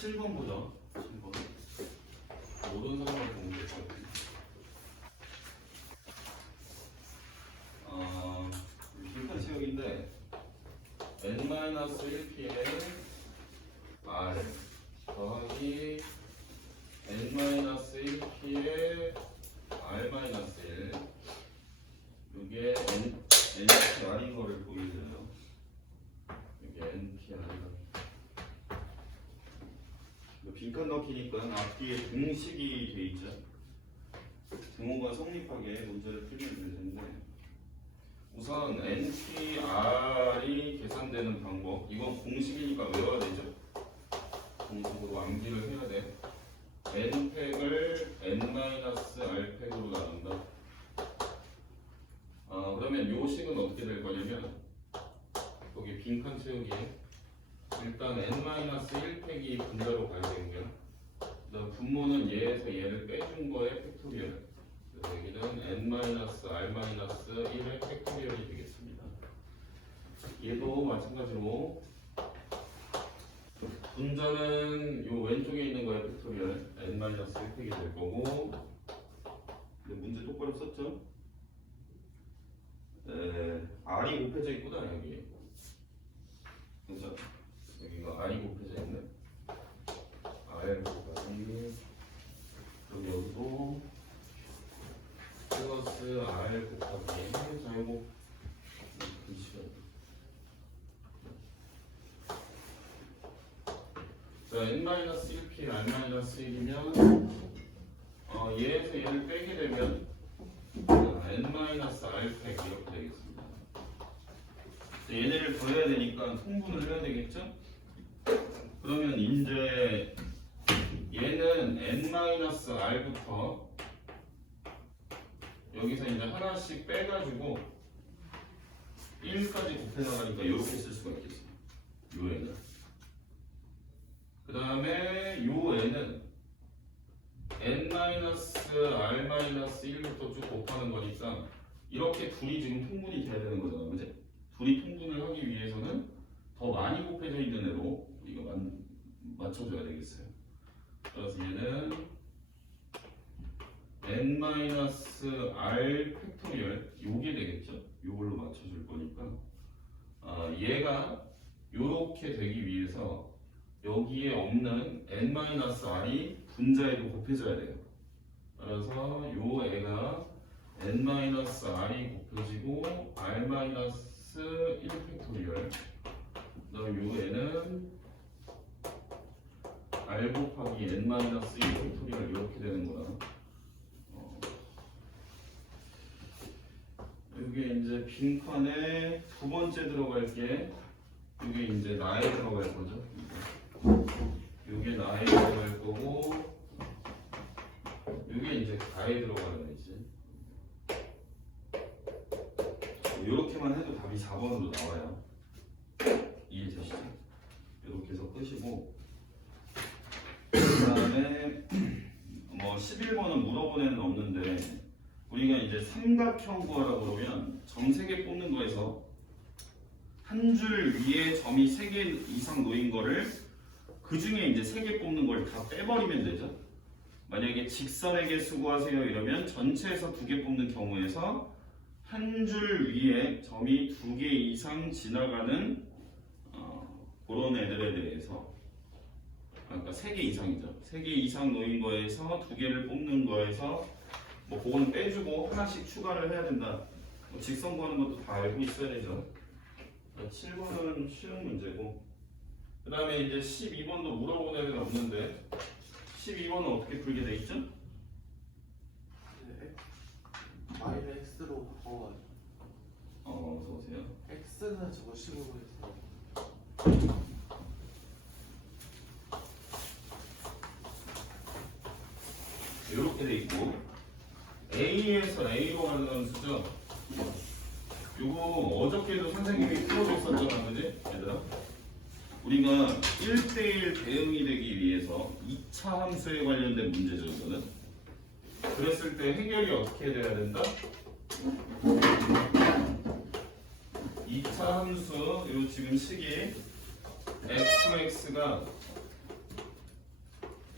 7번 보자. 7번. 모르는 사람만 보면 될 것 같아. 빈칸 채우기인데 n-1p에 r 더하기 n-1p에 r-1 이게 npr인 거를 보이세요. 이게 npr이다. 빈칸 넣기니까 앞뒤에 공식이 돼 있죠. 등호가 성립하게 문제를 풀면 될 텐데 우선 npr이 계산되는 방법 이건 공식이니까 외워야 되죠. 공식으로 암기를 해야 돼. n팩을 n-r팩으로 나눈다. 그러면 요 식은 어떻게 될 거냐면 여기 빈칸 채우기에 일단 n-1팩이 분자로 가야 되고요. 그다음 분모는 얘에서 얘를 빼준 거의 팩토리얼. 그래서 여기는 n-r-1의 팩토리얼이 되겠습니다. 얘도 마찬가지로 분자는 요 왼쪽에 있는 거의 팩토리얼 n-1팩이 될 거고. 문제 똑바로 썼죠? r이 곱해져 있구나 여기. 그죠? 여기가 r이 곱해져 있네. r 곱하기 그리고 여기도 플러스 r 곱하기. 자 이거 자 n-1p r-1이면 얘에서 얘를 빼게 되면 n-r팩 이렇게 되겠습니다. 얘네를 더해야 되니까 통분을 해야 되겠죠? 그러면 이제 얘는 n-r부터 여기서 이제 하나씩 빼가지고 1까지 곱해 나가니까 이렇게 쓸 수가 있겠어요. 요 애는. 그 다음에 요 애는 n-r-1부터 쭉 곱하는 거니까 이렇게 둘이 지금 통분이 돼야 되는 거잖아, 그지? 둘이 통분을 하기 위해서는 더 많이 곱해져 있는 애로 우리가 맞춰줘야 되겠어요. 그래서 얘는 n-r 팩토리얼 요게 되겠죠? 요걸로 맞춰줄 거니까 얘가 요렇게 되기 위해서 여기에 없는 n-r이 분자에도 곱해져야 돼요. 그래서 요 애가 n-r이 곱해지고 r-1 팩토리얼. 그다음 요 애는 r 곱하기 n-1 팩토리얼 이렇게 되는 거라. 이게 이제 빈칸에 두 번째 들어갈게. 이게 이제 나에 들어갈 거죠. 이게 나에 들어갈 거고, 이게 이제 가에 들어가는 거지. 이렇게만 해도 답이 4번으로 나와요. 이해되시죠? 이렇게 해서 끄시고, 그 다음에 뭐 11번은 물어본 애는 없는데 우리가 이제 삼각형 구하라고 그러면 점 3개 뽑는 거에서 한 줄 위에 점이 3개 이상 놓인 거를 그 중에 이제 3개 뽑는 걸 다 빼버리면 되죠. 만약에 직선의 개수 구하세요 이러면 전체에서 2개 뽑는 경우에서 한 줄 위에 점이 2개 이상 지나가는 그런 애들에 대해서 그러니까 3개 이상이죠. 3개 이상 놓인 거에서 2개를 뽑는 거에서 뭐 그거는 빼주고 하나씩 추가를 해야 된다. 뭐 직선 구하는 것도 다 알고 있어야 되죠. 7번은 쉬운 문제고, 그 다음에 이제 12번도 물어본 애는 없는데 12번은 어떻게 풀게 돼 있죠? 네. y를 x로 바꿔가지고 어서오세요. x는 저거 식으로 해서 이렇게 돼 있고 A에서 A로 가는 수죠. 요거 어저께도 선생님이 풀어줬었잖아, 그지? 얘들아? 우리가 1대1 대응이 되기 위해서 2차 함수에 관련된 문제죠, 이거는. 그랬을 때 해결이 어떻게 돼야 된다? 2차 함수, 요 지금 식이 fx가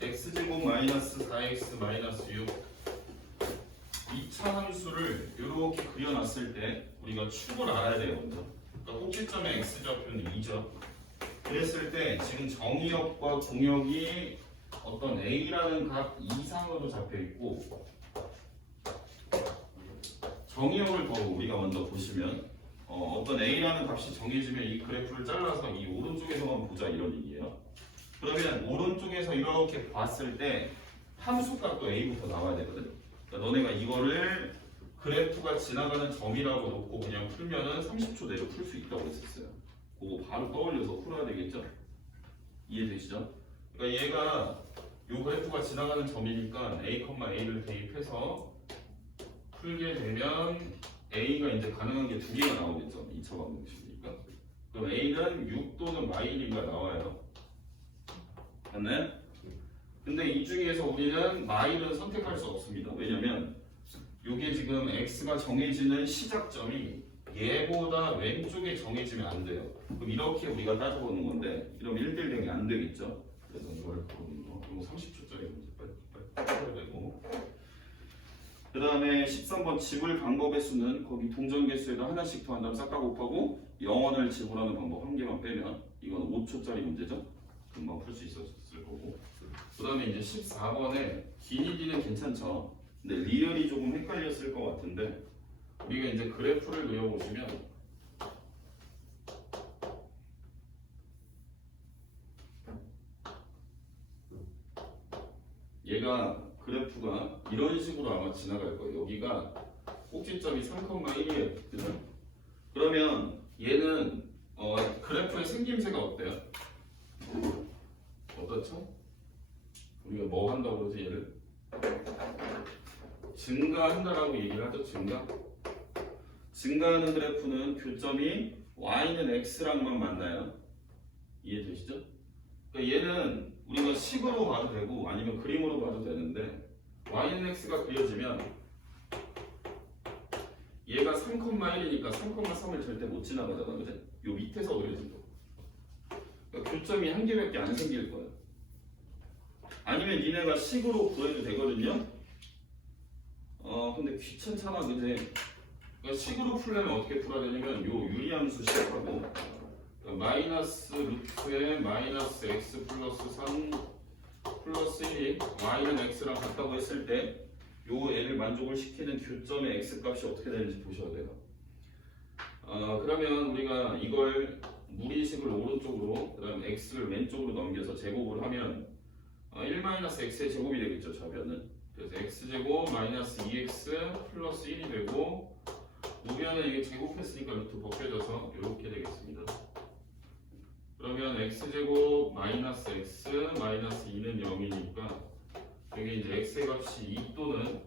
x제곱 마이너스 4x 마이너스 6 2차 함수를 이렇게 그려놨을 때 우리가 축을 알아야 돼요. 먼저 그러니까 꼭지점의 x좌표는 2죠. 그랬을 때 지금 정의역과 공역이 어떤 a라는 값 이상으로 잡혀 있고 정의역을 더 우리가 먼저 보시면 어떤 a라는 값이 정해지면 이 그래프를 잘라서 이 오른쪽에서만 보자 이런 얘기예요. 그러면 오른쪽에서 이렇게 봤을 때 함수 값도 a부터 나와야 되거든. 그러니까 너네가 이거를 그래프가 지나가는 점이라고 놓고 그냥 풀면은 30초 내로 풀 수 있다고 했었어요. 그거 바로 떠올려서 풀어야 되겠죠? 이해되시죠? 그러니까 얘가 요 그래프가 지나가는 점이니까 a,a를 대입해서 풀게 되면 a가 이제 가능한 게 두 개가 나오겠죠. 2차 방정식이니까. 그럼 a는 6 또는 -1가 나와요. 맞나요? 근데 이 중에서 우리는 마일은 선택할 수 없습니다. 왜냐면 이게 지금 x가 정해지는 시작점이 얘보다 왼쪽에 정해지면 안 돼요. 그럼 이렇게 우리가 따져보는 건데 이러면 1대1이 안 되겠죠. 그래서 이걸 보는 거. 이거 30초짜리 문제 빨리 풀어야 되고. 그 다음에 13번 지불 방법의 수는 거기 동전 개수에다 하나씩 더한 다음 싹 다 곱하고 0원을 지불하는 방법 한 개만 빼면 이건 5초짜리 문제죠. 금방 풀 수 있었을 거고. 그 다음에 이제 14번에 기니디는 괜찮죠. 근데 리얼이 조금 헷갈렸을 것 같은데 우리가 이제 그래프를 그려보시면 얘가 그래프가 이런 식으로 아마 지나갈 거예요. 여기가 꼭지점이 3,1이에요. 그죠? 그러면 얘는 그래프의 생김새가 어때요? 어떻죠? 우리가 뭐 한다고 그러지 얘를? 증가한다라고 얘기를 하죠. 증가하는 그래프는 교점이 y는 x랑만 만나요. 이해되시죠? 그러니까 얘는 우리가 식으로 봐도 되고 아니면 그림으로 봐도 되는데 y는 x가 그려지면 얘가 3,1이니까 3,3을 절대 못 지나가잖아. 그죠? 요 밑에서 그려진다. 그러니까 교점이 한 개밖에 안 생길 거예요. 아니면 니네가 식으로 구해도 되거든요. 근데 귀찮잖아, 그지? 그러니까 식으로 풀려면 어떻게 풀어야 되냐면 요 유리함수 식하고 마이너스 루트에 마이너스 x 플러스 3 플러스 1이 y는 x랑 같다고 했을 때 요 애를 만족을 시키는 교점의 x 값이 어떻게 되는지 보셔야 돼요. 그러면 우리가 이걸 무리식을 오른쪽으로 그 다음에 x를 왼쪽으로 넘겨서 제곱을 하면 1-x의 제곱이 되겠죠. 좌변은. 그래서 x제곱 마이너스 2x 플러스 1이 되고 우변은 이게 제곱했으니까 루트 벗겨져서 이렇게 되겠습니다. 그러면 x제곱 마이너스 x 마이너스 2는 0이니까 여기 이제 x의 값이 2 또는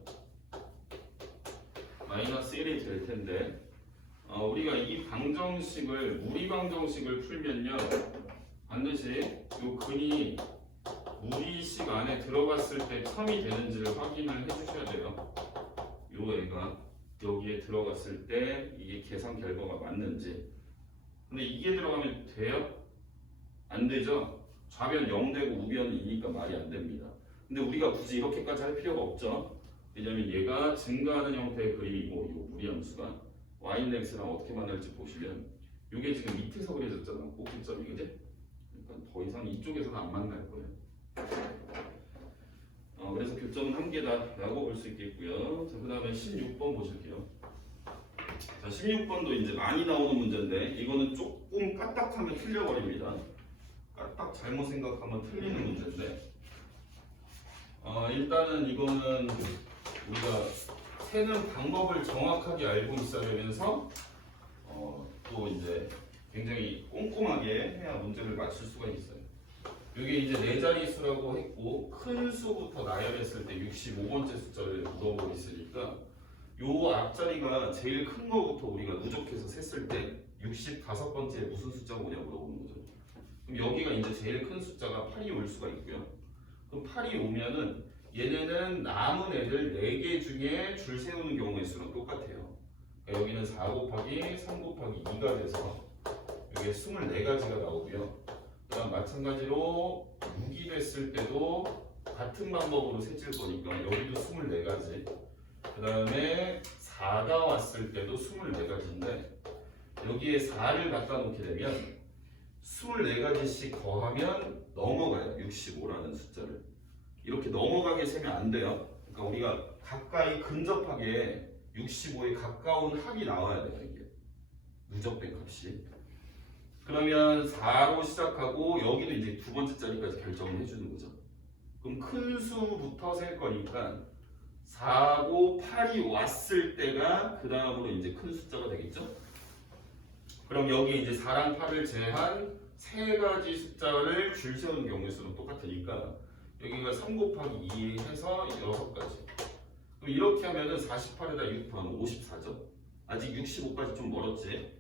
마이너스 1이 될 텐데 우리가 이 방정식을 무리 방정식을 풀면요 반드시 요 근이 무리식 안에 들어갔을 때 참이 되는지를 확인을 해주셔야 돼요. 요 애가 여기에 들어갔을 때 이게 계산 결과가 맞는지. 근데 이게 들어가면 돼요? 안 되죠? 좌변 0 되고 우변은 2니까 말이 안 됩니다. 근데 우리가 굳이 이렇게까지 할 필요가 없죠. 왜냐면 얘가 증가하는 형태의 그림이고 이 무리함수가 y는 x랑 어떻게 만날지 보시면 이게 지금 밑에서 그려졌잖아. 꼭지점이. 그지? 그러니까 더 이상 이쪽에서는 안 만날 거예요. 그래서 교점은 한 개다라고 볼 수 있겠고요. 자, 그 다음에 16번 보실게요. 자, 16번도 이제 많이 나오는 문제인데 이거는 조금 까딱하면 틀려버립니다. 까딱 잘못 생각하면 틀리는 문제인데 일단은 이거는 우리가 세는 방법을 정확하게 알고 있어야 되면서 또 이제 굉장히 꼼꼼하게 해야 문제를 맞출 수가 있어요. 이게 이제 네 자릿수라고 했고 큰 수부터 나열했을 때 65번째 숫자를 물어보고 있으니까 요 앞자리가 제일 큰 거부터 우리가 누적해서 셌을 때 65번째에 무슨 숫자가 오냐 물어보는 거죠. 그럼 여기가 이제 제일 큰 숫자가 8이 올 수가 있고요. 그럼 8이 오면은 얘네는 남은 애들 4개 중에 줄 세우는 경우의 수랑 똑같아요. 그러니까 여기는 4 곱하기 3 곱하기 2가 돼서 이게 24가지가 나오고요. 그다음 마찬가지로 6이 됐을 때도 같은 방법으로 세질 거니까 여기도 24가지. 그 다음에 4가 왔을 때도 24가지인데 여기에 4를 갖다 놓게 되면 24가지씩 더하면 넘어가요. 65라는 숫자를. 이렇게 넘어가게 세면 안 돼요. 그러니까 우리가 가까이 근접하게 65에 가까운 합이 나와야 돼요. 이게 누적된 값이. 그러면 4로 시작하고 여기도 이제 두 번째 자리까지 결정을 해주는 거죠. 그럼 큰 수부터 셀 거니까 4고 8이 왔을 때가 그 다음으로 이제 큰 숫자가 되겠죠. 그럼 여기 이제 4랑 8을 제한 세 가지 숫자를 줄 세우는 경우의 수는 똑같으니까 여기가 3 곱하기 2 해서 6가지. 그럼 이렇게 하면은 48에다 6 더하면 54죠. 아직 65까지 좀 멀었지.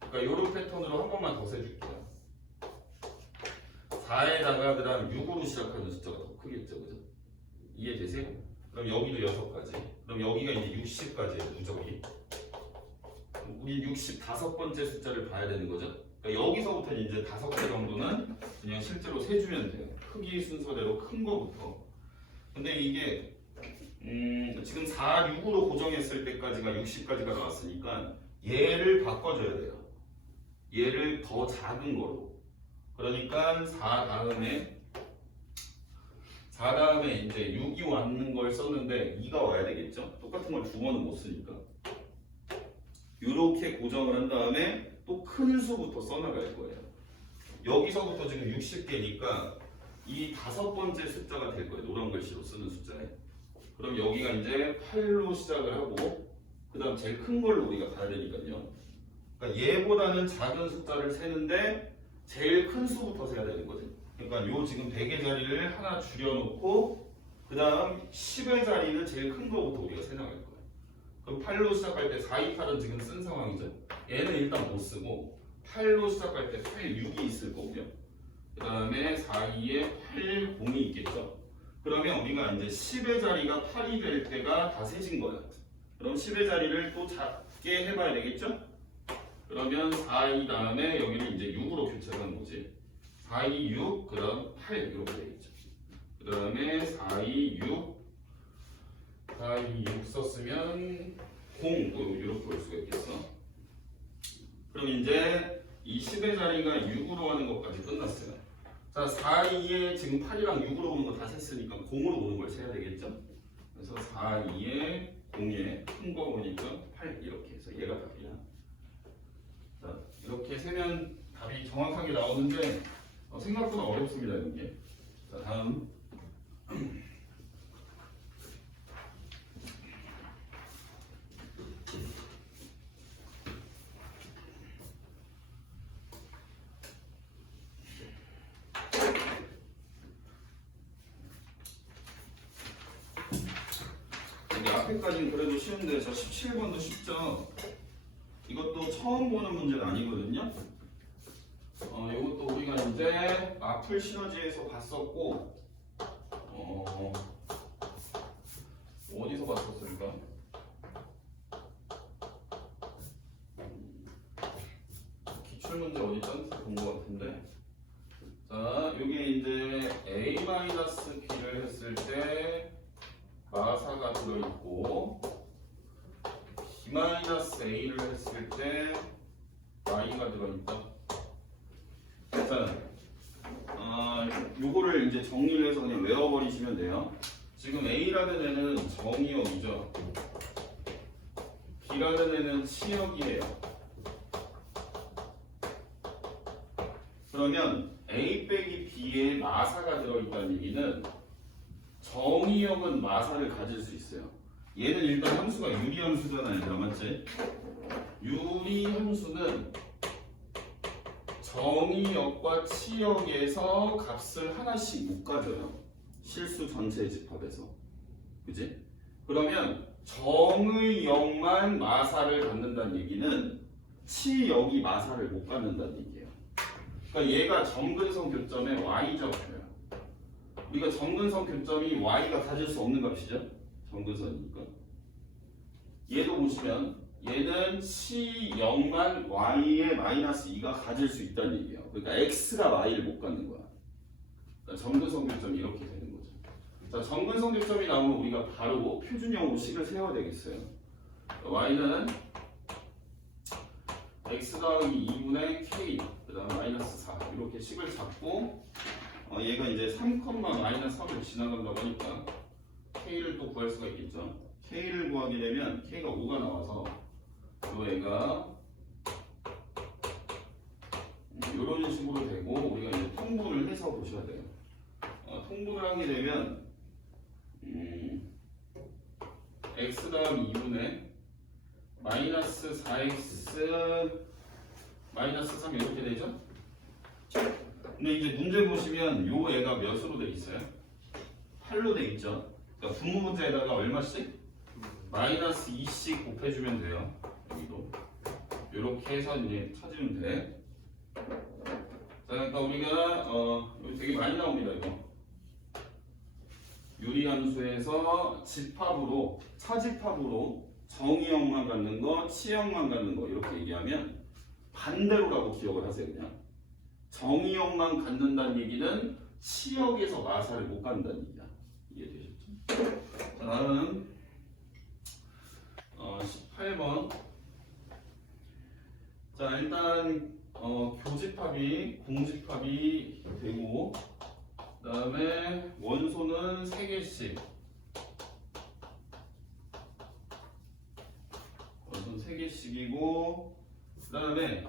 그러니까 이런 패턴으로 한 번만 더 세줄게요. 4에다가 그 다음 6으로 시작하는 숫자가 더 크겠죠. 그죠? 이해되세요? 그럼 여기도 6가지. 그럼 여기가 이제 60까지예요. 누적이. 우리 65번째 숫자를 봐야 되는 거죠. 그러니까 여기서부터 이제 5개 정도는 그냥 실제로 세주면 돼요. 크기 순서대로 큰 거부터. 근데 이게 지금 4, 6으로 고정했을 때까지가 60까지가 나왔으니까 얘를 바꿔줘야 돼요. 얘를 더 작은 거로. 그러니까 4 다음에 이제 6이 왔는 걸 썼는데 2가 와야 되겠죠? 똑같은 걸 두 번은 못 쓰니까. 이렇게 고정을 한 다음에 또 큰 수부터 써나갈 거예요. 여기서부터 지금 60개니까 이 5번째 숫자가 될 거예요. 노란 글씨로 쓰는 숫자에. 그럼 여기가 이제 8로 시작을 하고 그 다음 제일 큰 걸로 우리가 가야 되니까요. 그러니까 얘보다는 작은 숫자를 세는데 제일 큰 수부터 세야 되는 거죠. 그러니까 요 지금 100의 자리를 하나 줄여놓고 그 다음 10의 자리는 제일 큰 거부터 우리가 세나갈 거예요. 그럼 8로 시작할 때 4, 2, 8은 지금 쓴 상황이죠. 얘는 일단 못 쓰고 8로 시작할 때 8, 6이 있을 거고요. 그 다음에 4, 2에 8, 0이 있겠죠. 그러면 우리가 이제 10의 자리가 8이 될 때가 다 세진 거예요. 그럼 10의 자리를 또 작게 해봐야 되겠죠? 그러면 4, 2 다음에 여기는 이제 6으로 교체하는 거지. 4, 2, 6, 그 다음 8 이렇게 되겠죠. 그 다음에 4, 2, 6, 4, 2, 6 썼으면 0, 또 이렇게 볼 수가 있겠어. 그럼 이제 이 10의 자리가 6으로 하는 것까지 끝났어요. 자, 4, 2에 지금 8이랑 6으로 보는 거 다 셌으니까 0으로 보는 걸 세야 되겠죠? 그래서 4, 2에 0에 큰 거 보니까 8 이렇게 해서 얘가 답이야. 자, 이렇게 세면 답이 정확하게 나오는데 생각보다 어렵습니다, 이게. 자, 다음. 앞에까지는 그래도 쉬운데 저 17번도 쉽죠? 이것도 처음 보는 문제가 아니거든요. 이것도 우리가 이제 마플 시너지에서 봤었고 어디서 봤었을까? 기출문제 어디 짠서 본 것 같은데. 자, 이게 이제 A-B를 했을 때 마사가 들어있고 B-A를 했을 때 Y가 들어있다. 자, 요거를 이제 정리를 해서 그냥 외워버리시면 돼요. 지금 A라는 애는 정의역이죠. B라는 애는 치역이에요. 그러면 A 빼기 B에 마사가 들어있다는 얘기는 정의역은 마사를 가질 수 있어요. 얘는 일단 함수가 유리함수잖아요. 얘들아, 맞지? 유리함수는 정의역과 치역에서 값을 하나씩 못 가져요. 실수 전체 집합에서. 그지? 그러면 정의역만 마사를 갖는다는 얘기는 치역이 마사를 못 갖는다는 얘기예요. 그러니까 얘가 점근성 교점의 y좌표야. 우리가 점근성 교점이 y가 가질 수 없는 값이죠. 점근선이니까. 얘도 보시면 얘는 C0만 y의 마이너스 2가 가질 수 있다는 얘기예요. 그러니까 x가 y를 못 갖는 거야. 그러니까 점근성 교점이 이렇게 되는 거죠. 자, 정근성립점이 나오면 우리가 바로 표준형으로 식을 세워야 되겠어요. y는 x 더하기 2분의 k 그 다음 마이너스 4 이렇게 식을 잡고 얘가 이제 3, 마이너스 3을 지나간다고 하니까 k를 또 구할 수가 있겠죠. k를 구하게 되면 k가 5가 나와서 요 애가 이런 식으로 되고 우리가 이제 통분을 해서 보셔야 돼요. 통분을 하게 되면 x 더하기 2분의 마이너스 4x 마이너스 3 이렇게 되죠? 근데 이제 문제 보시면 요 애가 몇으로 돼 있어요? 8로 돼 있죠? 그러니까 분모 문제에다가 얼마씩? 마이너스 2씩 곱해주면 돼요. 여기도 이렇게 해서 이제 찾으면 돼. 자, 그러니까 우리가 여기 되게 많이 나옵니다. 이거 유리함수에서 집합으로 차집합으로 정의형만 갖는 거, 치형만 갖는 거 이렇게 얘기하면 반대로라고 기억을 하세요. 그냥 정의형만 갖는다는 얘기는 치역에서 마사를 못 갖는다는 얘기야. 이해되셨죠? 자, 다음 18번. 자, 일단 교집합이 공집합이 되고 그 다음에 원소는 3개씩 원소는 3개씩이고 그 다음에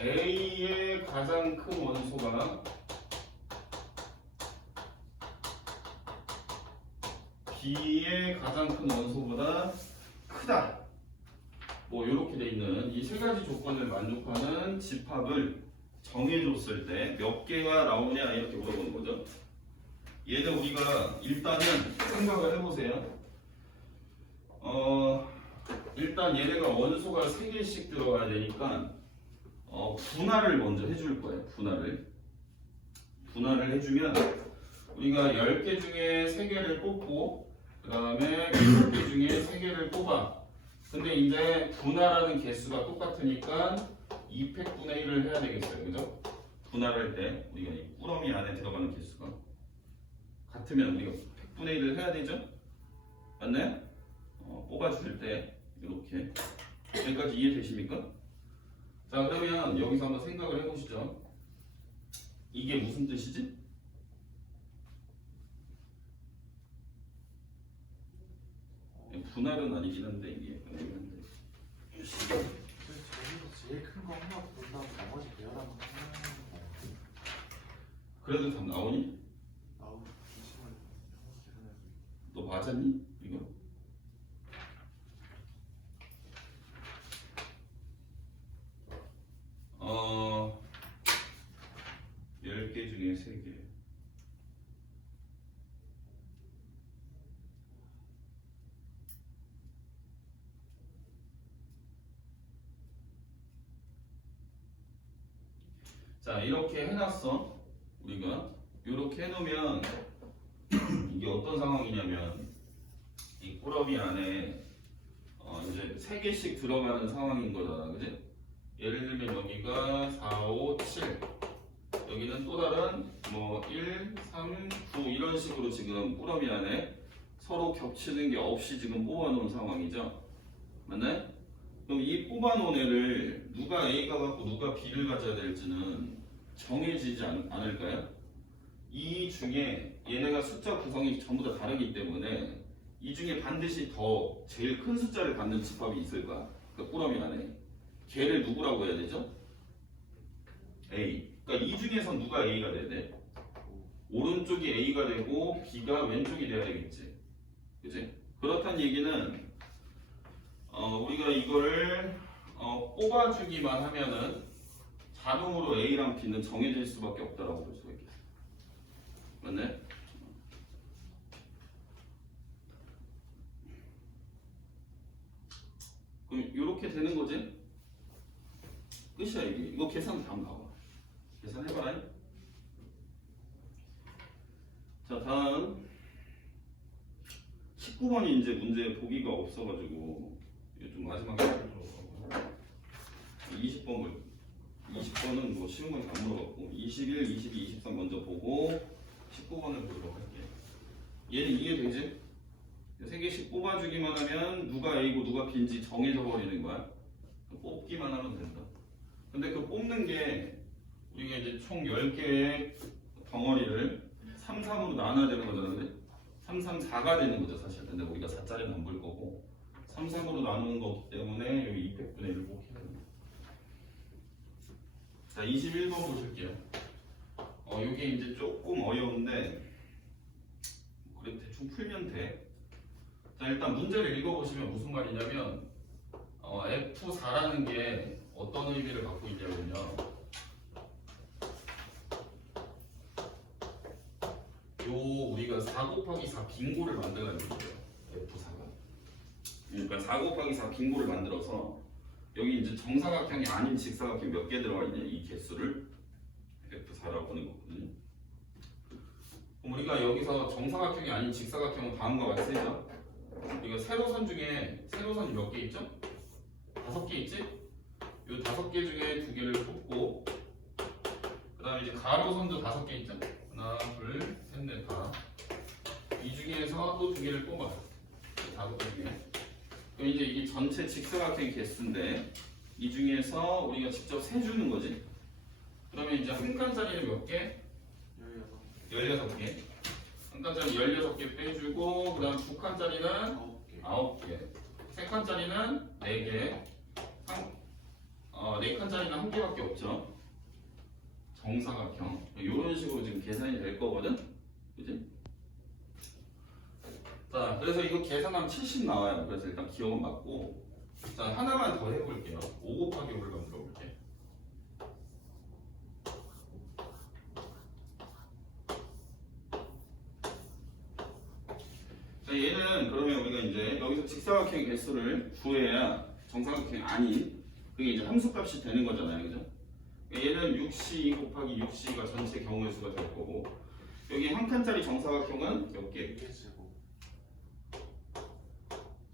A의 가장 큰 원소가 B의 가장 큰 원소보다 크다. 뭐 이렇게 돼 있는 이 세 가지 조건을 만족하는 집합을 정해줬을 때 몇 개가 나오냐 이렇게 물어보는 거죠. 얘는 우리가 일단은 생각을 해보세요. 일단 얘네가 원소가 3개씩 들어가야 되니까 분할을 먼저 해줄 거예요. 분할을 해주면 우리가 10개 중에 3개를 뽑고 그 다음에 7개 중에 3개를 뽑아. 근데 이제 분할하는 개수가 똑같으니까 2팩분의 1을 해야 되겠어요. 그죠? 분할할 때 우리가 이 꾸러미 안에 들어가는 개수가 같으면 우리가 팩분의 1을 해야 되죠? 맞나요? 뽑아줄 때 이렇게 여기까지 이해되십니까? 자, 그러면 여기서 한번 생각을 해보시죠. 이게 무슨 뜻이지? 분할은 아니긴 한데 이게 아니긴 저기서 제일 큰 거 하나 본 다음 나머지 배열하는 거 하나 그래도 답 나오니? 나오고 잠시만 계산해서 너 맞았니? 이거? 어 10개 중에 3개. 자, 이렇게 해놨어. 우리가 이렇게 해놓으면 이게 어떤 상황이냐면 이 꾸러미 안에 이제 3개씩 들어가는 상황인 거잖아, 그지? 예를 들면 여기가 4, 5, 7 여기는 또 다른 뭐 1, 3, 9 이런 식으로 지금 꾸러미 안에 서로 겹치는 게 없이 지금 뽑아놓은 상황이죠. 맞나요? 그럼 이 뽑아놓은 애를 누가 A가 갖고 누가 B를 가져야 될지는 정해지지 않을까요? 이 중에 얘네가 숫자 구성이 전부 다 다르기 때문에 이 중에 반드시 더 제일 큰 숫자를 갖는 집합이 있을 거야. 그 꾸러미 안에. 걔를 누구라고 해야 되죠? A. 그러니까 이 중에서 누가 A가 돼야 돼? 오른쪽이 A가 되고 B가 왼쪽이 돼야 되겠지. 그치? 그렇다는 얘기는 우리가 이거를 뽑아주기만 하면은 자동으로 A랑 B는 정해질 수밖에 없다라고 볼 수가 있겠어. 맞네? 그럼 이렇게 되는 거지? 끝이야 이게. 이거 계산 다음 나와. 계산해봐라. 자, 다음 19번이 이제 문제 보기가 없어가지고 좀 마지막에 20번은 뭐 쉬운 건 다 물어봤고 21, 22, 23 먼저 보고 19번을 보도록 할게요. 얘는 이해되지? 세 개씩 뽑아주기만 하면 누가 A고 누가 B인지 정해져 버리는 거야. 뽑기만 하면 된다. 근데 그 뽑는 게 우리가 이제 총 10개의 덩어리를 3, 3으로 나눠야 되는 거잖아. 근데 3, 3, 4가 되는 거죠 사실. 근데 우리가 4짜리는 안 볼 거고 3, 3으로 나누는 거기 때문에 여기 200분의 1을 꼭 해야 됩니다. 자 21번 보실게요. 요게 이제 조금 어려운데 그래도 대충 풀면 돼. 자 일단 문제를 읽어보시면 무슨 말이냐면 F4라는 게 어떤 의미를 갖고 있냐면요. 요 우리가 4 곱하기 4 빙고를 만들라는 거예요. F4가. 그러니까 4 곱하기 4 빙고를 만들어서 여기 이제 정사각형이 아닌 직사각형 몇 개 들어가 있냐 이 개수를 F4라고 하는 거거든요. 그럼 우리가 여기서 정사각형이 아닌 직사각형은 다음과 같이 세죠. 우리가 세로선 중에 세로선이 몇 개 있죠? 5개 있지? 이 5개 중에 2개를 뽑고 그 다음에 이제 가로선도 5개 있죠? 하나, 둘, 셋, 넷, 다. 이 중에서 또 2개를 뽑아. 5개 중에. 그럼 이제 이게 전체 직사각형 개수인데 이 중에서 우리가 직접 세주는 거지. 그러면 이제 한 칸짜리는 몇 개? 16개. 한 칸짜리 16개 빼주고 그 다음 두 칸짜리는 9개. 세 칸짜리는 4개. 네 칸짜리는 한 개밖에 없죠. 정사각형. 이런 식으로 지금 계산이 될 거거든. 그지? 자, 그래서 이거 계산하면 70 나와요. 그래서 일단 기억은 맞고. 자, 하나만 더 해볼게요. 5 곱하기 5를 만들어 볼게요. 자, 얘는 그러면 우리가 이제 여기서 직사각형 개수를 구해야 정사각형이 아닌 그게 이제 함수값이 되는 거잖아요. 그죠? 얘는 6C 곱하기 6C가 전체 경우의 수가 될 거고 여기 한 칸짜리 정사각형은 몇 개?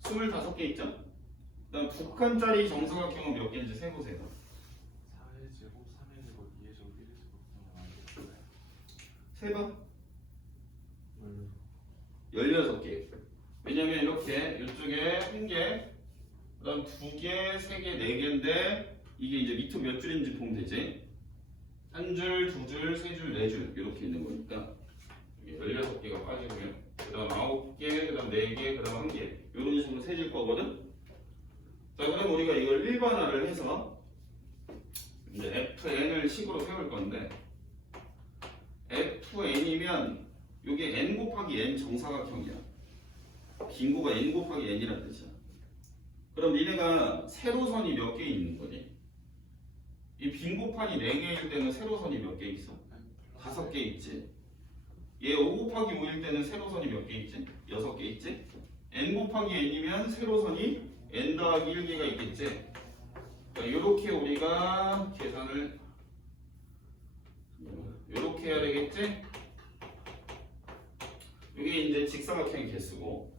25개 있죠? 그 다음 두 칸짜리 정사각형은 몇 개인지 세보세요. 4의 제곱, 3의 제곱, 2의 제곱, 1의 제곱 세봐. 16개. 왜냐면 이렇게 이쪽에 한 개, 그 다음 2개, 3개, 4개인데 이게 이제 밑으로 몇 줄인지 보면 되지. 한 줄, 두 줄, 세 줄, 네 줄 이렇게 있는 거니까 16개가 빠지고요. 그 다음 9개, 그 다음 4개, 그 다음 1개 이런 식으로 세질 거거든. 자 그럼 우리가 이걸 일반화를 해서 이제 FN을 식으로 세울 건데 FN이면 이게 N 곱하기 N 정사각형이야. 빈고가 N 곱하기 N이라는 뜻이야. 그럼 니네가 세로선이 몇 개 있는 거니? 이 빈고판이 4개일 때는 세로선이 몇 개 있어? 5개 있지. 얘 5 곱하기 5일 때는 세로선이 몇 개 있지? 6개 있지? N 곱하기 N이면 세로선이 N 더하기 1개가 있겠지? 이렇게 우리가 계산을 이렇게 해야 되겠지? 이게 이제 직사각형의 개수고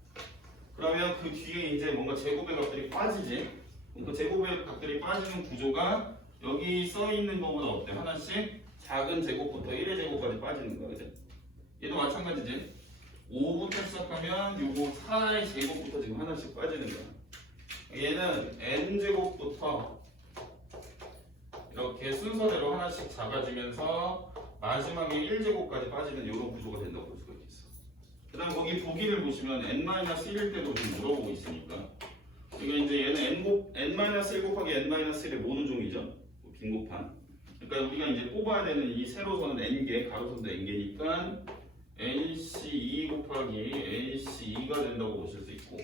그러면 그 뒤에 이제 뭔가 제곱의 값들이 빠지지? 그 제곱의 값들이 빠지는 구조가 여기 써 있는 것보다 어때? 하나씩 작은 제곱부터 1의 제곱까지 빠지는 거야, 그지? 얘도 마찬가지지? 5부터 시작하면 요거 4의 제곱부터 지금 하나씩 빠지는 거야. 얘는 n제곱부터 이렇게 순서대로 하나씩 작아지면서 마지막에 1제곱까지 빠지는 이런 구조가 된다고 볼 수가 있겠어. 그 다음 거기 보기를 보시면 n-1일 때도 지금 물어보고 있으니까 이거 이제 얘는 n-1 곱하기 n-1의 모든 종이죠. 빈곱한. 그러니까 우리가 이제 뽑아야 되는 이 세로선은 n개, 가로선도 n개니까 nc2 곱하기 nc2가 된다고 보실 수 있고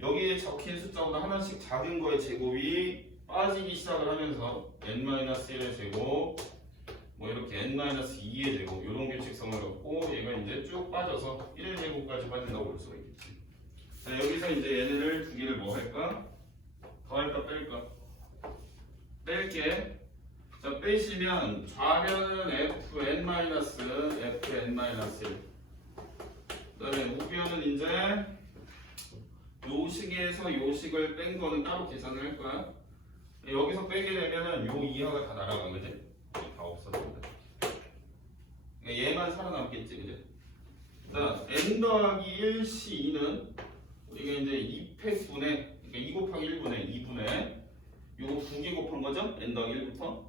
여기에 적힌 숫자보다 하나씩 작은 거의 제곱이 빠지기 시작을 하면서 n-1의 제곱 뭐 이렇게 n-2의 제곱 이런 규칙성을 갖고 얘가 이제 쭉 빠져서 1제곱까지 빠진다고 볼 수가 있겠지. 자, 여기서 이제 얘네를 두 개를 뭐 할까? 더할까 뺄까? 뺄게. 자, 빼시면 좌변은 fn-1 그 다음에 우변은 이제 요식에서 요식을 뺀 거는 따로 계산을 할 거야. 여기서 빼게 되면은 요 이하가 다 날아간 거지? 다 없어진다. 얘만 살아남겠지, 그지? 자, n 더하기 1 C2는 우리가 이제 2팩분의 그러니까 2 곱하기 1분의 2분의 요거 2개 곱한 거죠? n 더하기 1부터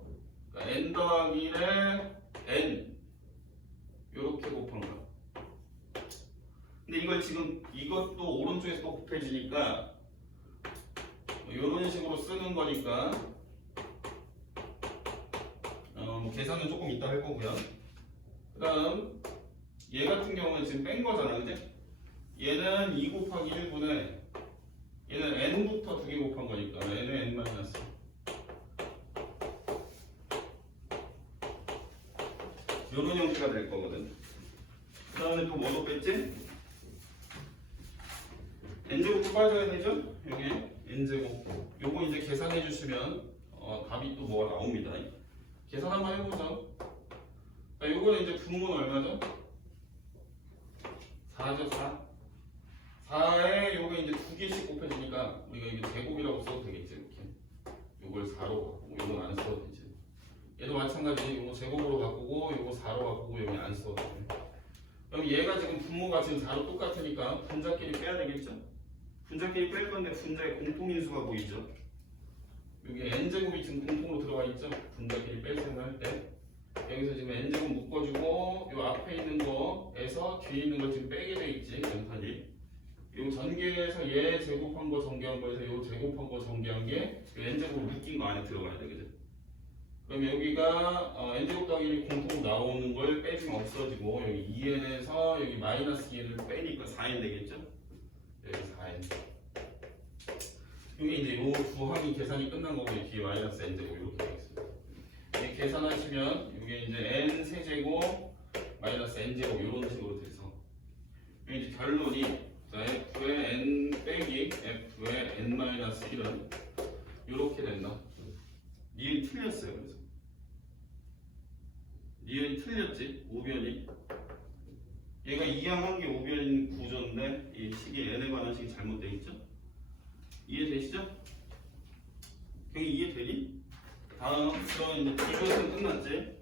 그러니까 n 더하기 1에 n 요렇게 곱한 거야. 근데 이걸 지금 이것도 오른쪽에서 또 곱해지니까 이런 식으로 쓰는 거니까 뭐 계산은 조금 이따 할 거고요. 그다음 얘 같은 경우는 지금 뺀 거잖아, 그지? 얘는 2 곱하기 1분의 얘는 n부터 2개 곱한 거니까 n은 n 마이너스. 요런 형태가 될 거거든. 그 다음에 또 뭐도 뺐지? n제곱도 빠져야 되죠? 여기 n제곱. 요거 이제 계산해 주시면 답이 또 뭐가 나옵니다. 계산 한번 해보죠. 자, 요거는 이제 분모는 얼마죠? 4죠, 4. 4에 요게 이제 2개씩 곱해지니까 우리가 이게 제곱이라고 써도 되겠지, 이렇게. 요걸 4로 바꾸고, 요건 안 써도 되지. 얘도 마찬가지, 요거 제곱으로 바꾸고, 요거 4로 바꾸고, 여기 안 써도 돼. 그럼 얘가 지금 분모가 지금 4로 똑같으니까 분자끼리 빼야 되겠죠? 분자끼리 뺄 건데 분자의 공통인수가 보이죠? 여기 n제곱이 지금 공통으로 들어가 있죠? 분자끼리 뺄 생각할 때 여기서 지금 n제곱 묶어주고 요 앞에 있는 거에서 뒤에 있는 걸 지금 빼게 돼 있지, 연산이. 요 전개에서 얘 제곱한 거 전개한 거에서 요 제곱한 거 전개한 게 n제곱 묶인 거 안에 들어가야 되거든. 그럼 여기가 n제곱 더하기 1이 공통으로 나오는 걸 빼주면 없어지고 여기 2n에서 여기 마이너스 2n을 빼니까 4n 되겠죠? 여기 4n. 이게 이제 요 두 항이 계산이 끝난 거고 뒤에 마이너스 n제곱 이렇게 되겠습니다. 이 계산하시면 이게 이제 n 세제곱 마이너스 n제곱 이런 식으로 돼서 이제 결론이 f의 n 빼기 f의 n 마이너스 1은 이렇게 된다. 니은이 틀렸어요. 그래서 니은이 틀렸지. 오변이 얘가 이항한 게 오변 구조인데 이 식이 n에 관한 식이 잘못되어 있죠. 이해되시죠? 여기 이해되니? 다음 그럼 이제 디귿은 끝났지?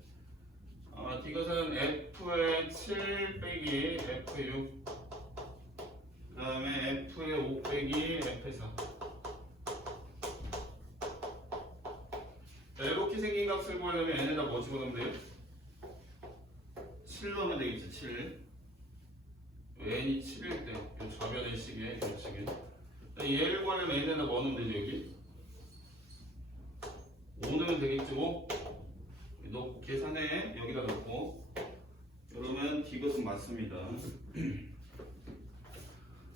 디귿은 f의 7 빼기 f의 6 그 다음에 f의 5 빼기 f의 4. 자, 이렇게 생긴 값을 구하려면 n에다 뭐 집어넣으면 돼요? 7 넣으면 되겠지. 7 n이 7일 때 이 좌변의 식에 이 식에 얘를 구하려면 n에다 뭐 넣으면 되지? 여기 5 넣으면 되겠죠? 넣고 계산해. 여기다 넣고 그러면 디귿은 맞습니다.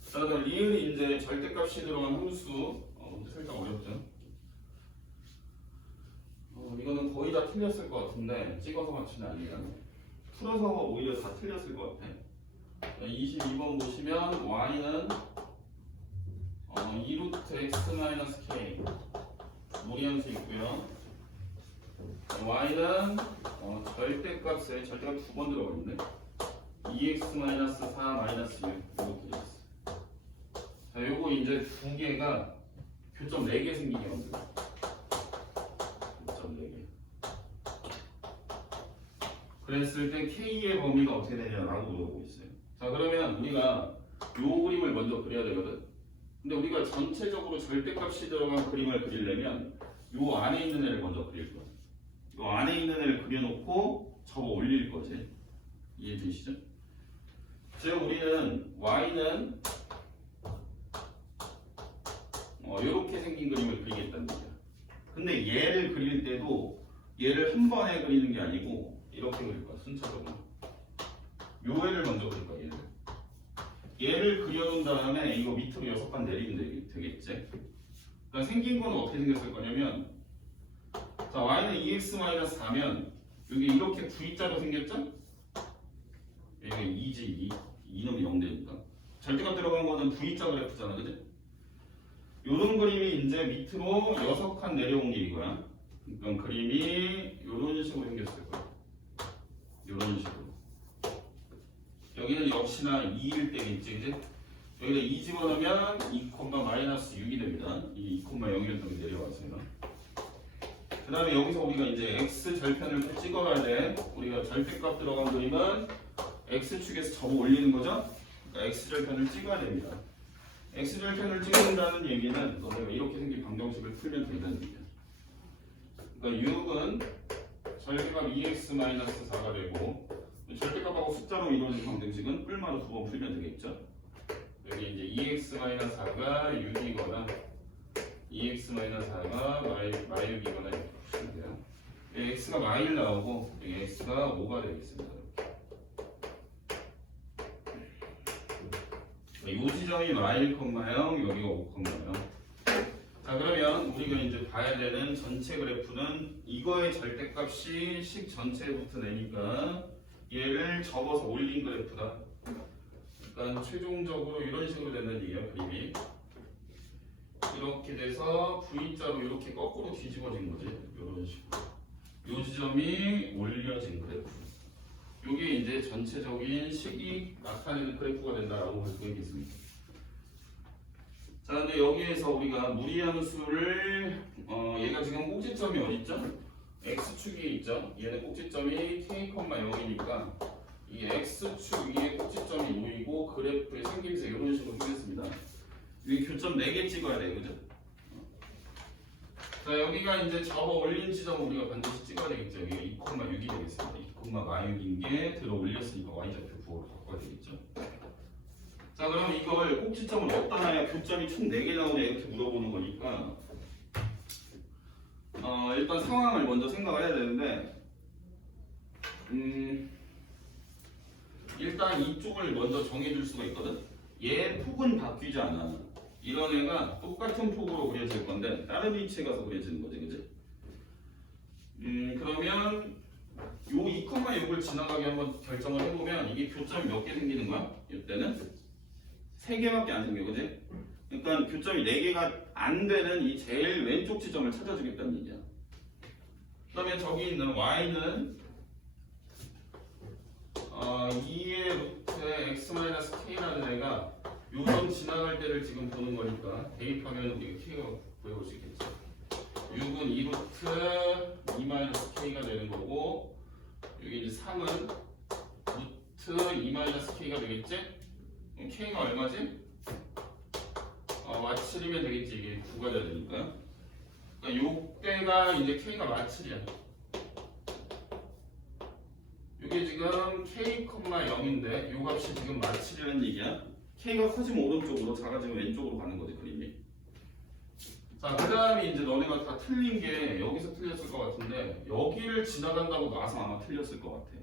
자, 그다음 리을이 이제 절대값이 들어간 함수 살짝 어렵죠? 이거는 거의 다 틀렸을 것 같은데 찍어서 맞추는 아니야. 풀어서 오히려 다 틀렸을 것 같아. 22번 보시면 y는 2루트 x-k 무리함수 있고요. y는 절대값에 절대값 2번 들어가 있네. 2x-4 -6 이렇게 있어. 자, 요거 이제 두 개가 교점 4개 생기게 만들어. 교점 4개. 그랬을 때 k의 범위가 어떻게 되냐라고 물어보고 있어요. 자, 그러면 우리가 요 그림을 먼저 그려야 되거든. 근데 우리가 전체적으로 절대값이 들어간 그림을 그리려면 요 안에 있는 애를 먼저 그릴 거야. 요 안에 있는 애를 그려놓고 접어 올릴 거지. 이해되시죠? 즉 우리는 y는 이렇게 생긴 그림을 그리겠다는 거야. 근데 얘를 그릴 때도 얘를 한 번에 그리는 게 아니고 이렇게 그릴 거야. 순차적으로. 요 애를 먼저 그릴 거야. 얘를 그려놓은 다음에 이거 밑으로 6번 내리면 되겠지. 그러니까 생긴 건 어떻게 생겼을 거냐면, 자, y는 2x-4면 여기 이렇게 V자로 생겼죠? 여기 2지 2놈이 0 되니까 절대값 들어간 거는 V자 그래프잖아, 그지? 요런 그림이 이제 밑으로 6칸 내려온 게 이거야. 그러니까 그림이 요런 식으로 생겼을 거야. 요런 식으로. 여기는 역시나 2일 때겠지, 그지? 여기다 2 집어넣으면 2,-6이 됩니다. 이 2,0이었던 게 내려왔어요. 그 다음에 여기서 우리가 이제 x 절편을 또 찍어가야 돼. 우리가 절대값 들어간 그림은 x축에서 접어 올리는 거죠? 그러니까 x절편을 찍어야 됩니다. x절편을 찍는다는 얘기는 너네가 이렇게 생긴 방정식을 풀면 된다는 얘기야. 그러니까 6은 절대값 2x-4가 되고 절대값하고 숫자로 이루어진 방정식은 뿔마로 두 번 풀면 되겠죠? 여기 이제 2x-4가 6이거나 2x-4가 -6이거나 이렇게 푸시면 돼요. 여기 x가 마일 나오고 여기 x가 5가 되겠습니다. 이 지점이 마일, 0, 여기가 5, 0. 자, 그러면 우리가 이제 봐야 되는 전체 그래프는 이거의 절대값이 식 전체부터 내니까 얘를 접어서 올린 그래프다. 그러니까 최종적으로 이런 식으로 된다는 얘기야, 그림이. 이렇게 돼서 V자로 이렇게 거꾸로 뒤집어진 거지. 이런 식으로. 이 지점이 올려진 그래프. 이게 이제 전체적인 식이 나타내는 그래프가 된다라고 볼 수가 있겠습니다. 자, 근데 여기에서 우리가 무리함수를 얘가 지금 꼭지점이 어디 있죠? x축이 있죠. 얘는 꼭지점이 k,0이니까 이 x축 위에 꼭지점이 놓이고 그래프의 생김새 이런 식으로 생겼습니다. 여기 교점 4개 찍어야 돼, 그죠? 자, 여기가 이제 접어 올린 지점 우리가 반드시 찍어야 되겠죠. 여기 2,6이 되겠습니다. 2,6인 게 들어 올렸으니까 y좌표 부호로 바꿔야 되겠죠. 자, 그럼 이걸 꼭지점을 어디다 놔야 교점이 총 4개 나오냐 이렇게 물어보는 거니까 일단 상황을 먼저 생각을 해야 되는데 일단 이쪽을 먼저 정해줄 수가 있거든. 얘 폭은 바뀌지 않아. 이런 애가 똑같은 폭으로 그려질 건데 다른 위치에 가서 그려지는 거지, 그지? 그러면 요 2,6을 지나가게 한번 결정을 해보면 이게 교점이 몇 개 생기는 거야? 이때는 3개밖에 안 생겨, 그지? 그러니까 교점이 4개가 안 되는 이 제일 왼쪽 지점을 찾아주겠다는 얘기야. 그다음에 저기 있는 y는 2의 루트에 x-k라는 애가 요점 지나갈 때를 지금 보는 거니까 대입하면 우리가 k가 구해볼 수 있겠죠. 6은 2루트 2-k가 되는 거고 여기 이제 3은 루트 2-k가 되겠지? 그럼 k가 얼마지? 마7이면 되겠지. 이게 9가 돼야 되니까. 그러니까 요때가 이제 k가 마7이야. 이게 지금 k,0인데 요 값이 지금 마7이라는 얘기야. k가 커지면 오른쪽으로, 작아지면 왼쪽으로 가는 거지, 그림이. 자, 그 다음에 이제 너네가 다 틀린 게 여기서 틀렸을 것 같은데 여기를 지나간다고 놔서 아마 틀렸을 것 같아.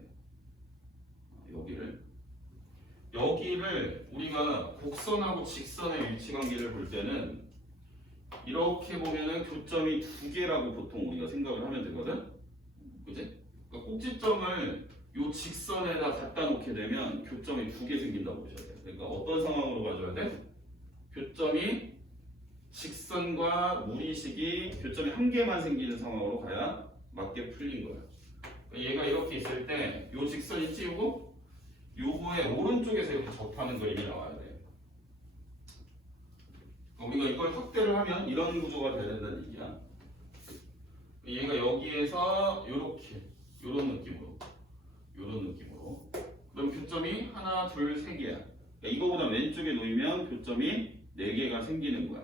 여기를 우리가 곡선하고 직선의 위치관계를 볼 때는 이렇게 보면은 교점이 2개라고 보통 우리가 생각을 하면 되거든. 그지? 그러니까 꼭지점을 요 직선에다 갖다 놓게 되면 교점이 2개 생긴다고 보셔야 돼. 그러니까 어떤 상황으로 봐줘야 돼? 교점이 직선과 무리식이 교점이 1개만 생기는 상황으로 가야 맞게 풀린 거야. 그러니까 얘가 이렇게 있을 때 요 직선이 찌우고 요거의 오른쪽에서 이렇게 접하는 그림이 나와야 돼. 우리가 이걸 확대를 하면 이런 구조가 돼야 된다는 얘기야. 얘가 여기에서 요렇게 요런 느낌으로 그럼 교점이 하나, 둘, 3개야. 그러니까 이거보다 왼쪽에 놓이면 교점이 4개가 생기는 거야.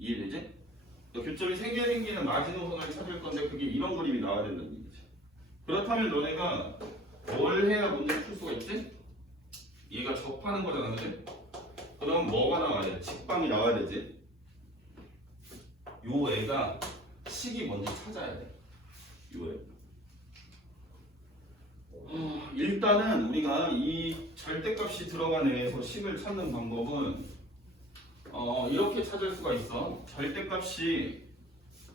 이해되지? 그러니까 교점이 3개 생기는 마지노선을 찾을 건데 그게 이런 그림이 나와야 된다는 얘기지. 그렇다면 너네가 뭘 해야 문제를 풀 수가 있지? 얘가 접하는 거잖아, 그지? 그럼 뭐가 나와야 돼? 직방이 나와야 되지? 요 애가 식이 뭔지 찾아야 돼. 요 애. 일단은 우리가 이 절대값이 들어간 애에서 식을 찾는 방법은 이렇게 찾을 수가 있어. 절대값이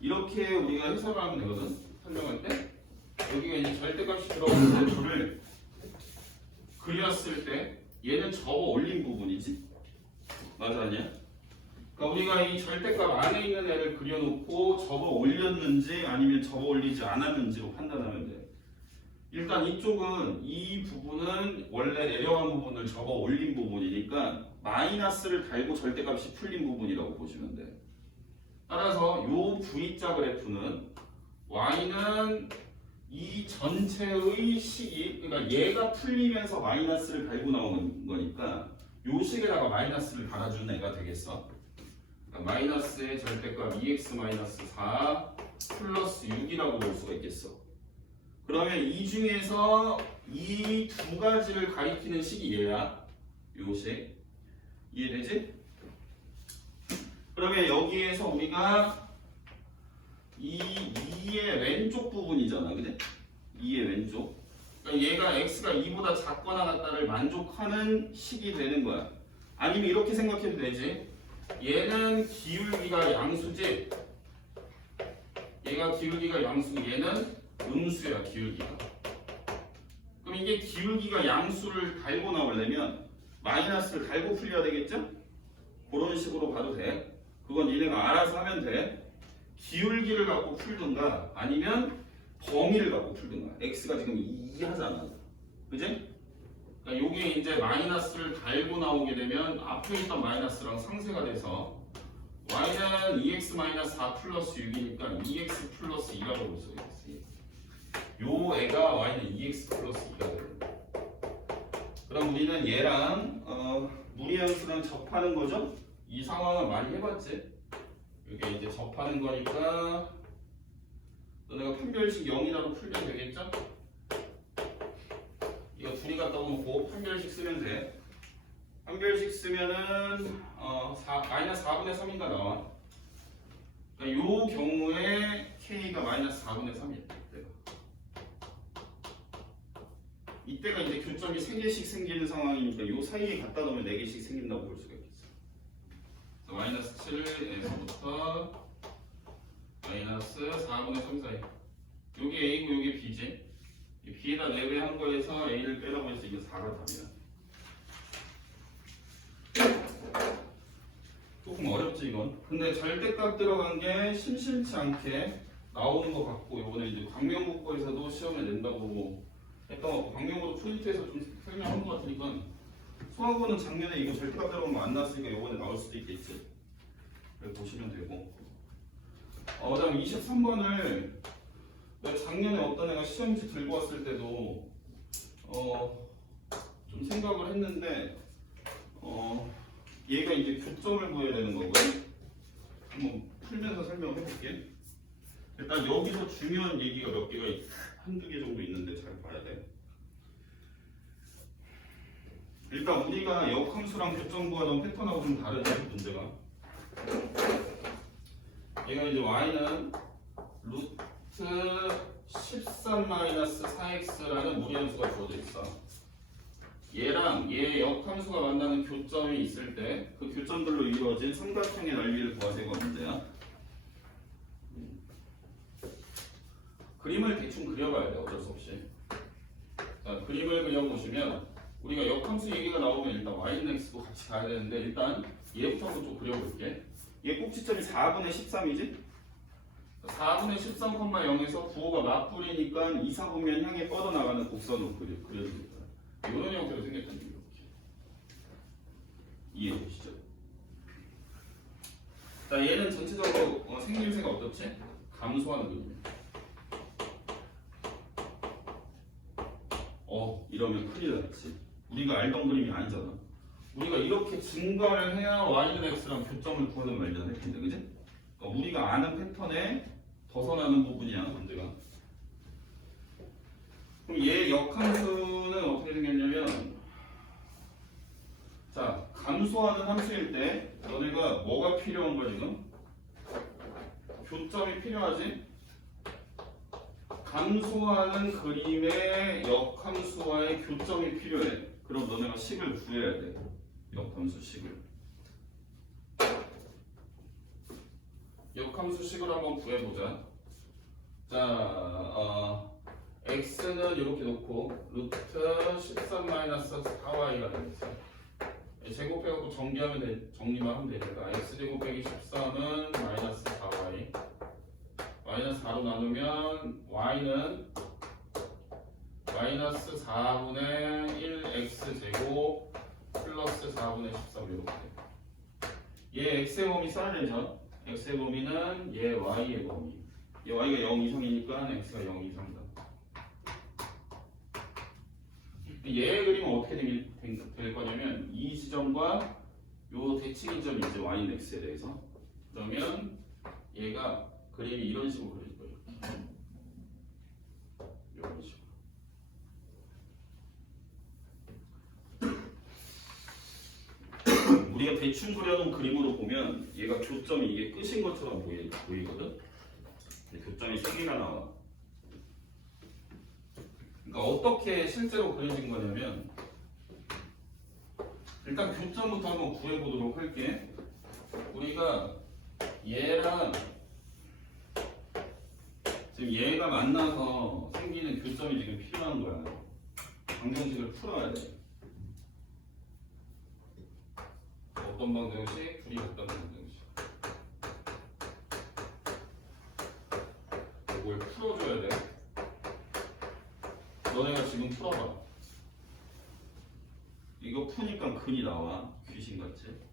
이렇게 우리가 해석을 하면 되거든. 설명할 때 여기가 이제 절대값이 들어간 그래프를 그렸을 때 얘는 접어 올린 부분이지. 맞아, 아니야? 그러니까 우리가 이 절대값 안에 있는 애를 그려놓고 접어 올렸는지 아니면 접어 올리지 않았는지로 판단하면 돼. 일단 이쪽은 이 부분은 원래 내려간 부분을 접어 올린 부분이니까 마이너스를 달고 절대값이 풀린 부분이라고 보시면 돼. 따라서 요 V자 그래프는 y는 이 전체의 식이, 그러니까 얘가 풀리면서 마이너스를 달고 나오는 거니까 요 식에다가 마이너스를 달아주는 애가 되겠어. 그러니까 마이너스의 절대값 2x-4 플러스 6이라고 볼 수가 있겠어. 그러면 이 중에서 이 두 가지를 가리키는 식이 얘야. 요 식. 이해되지? 그러면 여기에서 우리가 이 2의 왼쪽 부분이잖아, 그지? 2의 왼쪽. 그러니까 얘가 x가 2보다 작거나 같다를 만족하는 식이 되는 거야. 아니면 이렇게 생각해도 되지. 얘는 기울기가 양수지. 얘가 기울기가 양수, 얘는 음수야, 기울기가. 그럼 이게 기울기가 양수를 달고 나오려면 마이너스를 달고 풀려야 되겠죠? 그런 식으로 봐도 돼. 그건 니네가 알아서 하면 돼. 기울기를 갖고 풀든가 아니면 범위를 갖고 풀든가. x가 지금 2 하잖아. 그지? 그러니까 요게 이제 마이너스를 달고 나오게 되면 앞에 있던 마이너스랑 상쇄가 돼서 y는 2x-4 플러스 6이니까 2x 플러스 2라고 볼 수가 있어. 요 애가 y는 2x 플러스 2가 되는 거야. 그럼 우리는 얘랑 무리함수랑 접하는 거죠? 이 상황은 많이 해봤지? 이게 이제 접하는 거니까 너네가 판별식 0이라도 풀면 되겠죠? 이거 둘이 갖다 놓고 판별식 쓰면 돼. 판별식 쓰면은 마이너스 4분의 3인가 나와. 그러니까 요 경우에 k가 마이너스 4분의 3이야. 이때가 이제 교점이 3개씩 생기는 상황이니까 요 사이에 갖다 놓으면 4개씩 생긴다고 볼 수가 있겠어. 그래서 마이너스 7에서부터 마이너스 4분의 3 사이. 요게 A고 요게 B지. 이 B에다 4배 한 거에서 A를 빼라고 해서 이게 4가 답이야. 조금 어렵지 이건. 근데 절대값 들어간 게 심심치 않게 나오는 것 같고 요번에 이제 광명국어에서도 시험에 낸다고 했던 거. 광명국어 프린트에서 좀 설명한 것 같으니까 수학원은 작년에 이거 절대값 들어간 거 안 나왔으니까 요번에 나올 수도 있겠지. 이렇게 보시면 되고. 그다음 23번을 작년에 어떤 애가 시험지 들고 왔을 때도 좀 생각을 했는데 얘가 이제 교점을 구해야 되는 거고요. 한번 풀면서 설명을 해볼게. 일단 여기서 중요한 얘기가 몇 개가 한두 개 정도 있는데 잘 봐야 돼. 일단 우리가 역함수랑 교점 구하던 패턴하고 좀 다르죠, 문제가. 얘가 이제 y는 루트 13-4x라는 무리함수가 주어져 있어. 얘랑 얘 역함수가 만나는 교점이 있을 때 그 교점들로 이루어진 삼각형의 넓이를 구하세요가 문제야. 그림을 대충 그려봐야 돼, 어쩔 수 없이. 자, 그림을 그려보시면 우리가 역함수 얘기가 나오면 일단 y는 x도 같이 가야 되는데 일단 얘부터 한번 좀 그려볼게. 얘 꼭지점이 4분의 13이지? 4분의 13,0에서 부호가 맞불이니까 2, 4분면 향해 뻗어나가는 곡선으로 그려줍니다. 이런 형태로 생겼던 이렇게. 이해되시죠? 자, 얘는 전체적으로 생김새가 어떻지? 감소하는 그림이에요. 이러면 큰일 났지. 우리가 알던 그림이 아니잖아. 우리가 이렇게 증가를 해야 y는 x랑 교점을 구하는 말이잖아, 할 텐데, 그지? 그러니까 우리가 아는 패턴에 벗어나는 부분이야, 문제가. 그럼 얘 역함수는 어떻게 생겼냐면, 자, 감소하는 함수일 때 너네가 뭐가 필요한 거야 지금? 교점이 필요하지? 감소하는 그림의 역함수와의 교점이 필요해. 그럼 너네가 식을 구해야 돼. 역함수 식을. 역함수 식을 한번 구해보자. 자, x는 이렇게 놓고 루트 13-4y가 되겠어. 제곱해갖고 정리만 하면 되니까 x제곱 빼기 13은 마이너스 4y 마이너스 4로 나누면 y는 마이너스 4분의 1x제곱 플러스 4분의 13 이렇게. 얘 x의 범위 써야 되죠. x의 범위는 얘 y의 범위. 얘 y가 0 이상이니까 x가 0 이상이다. 얘의 그림은 어떻게 될 거냐면 이 지점과 요 대칭 점이 이제 y는 x에 대해서 그러면 얘가 그림이 이런 식으로 그려질 거예요. 이런 식으로. 우리가 대충 그려놓은 그림으로 보면 얘가 교점이 이게 끝인 것처럼 보이거든. 교점이 3개가 나와. 그러니까 어떻게 실제로 그려진 거냐면 일단 교점부터 한번 구해보도록 할게. 우리가 얘랑 지금 얘가 만나서 생기는 교점이 지금 필요한 거야. 방정식을 풀어야 돼. 어떤 방정식? 둘이 같다는 방정식. 이걸 풀어줘야 돼. 너네가 지금 풀어봐. 이거 푸니까 근이 나와. 귀신같이.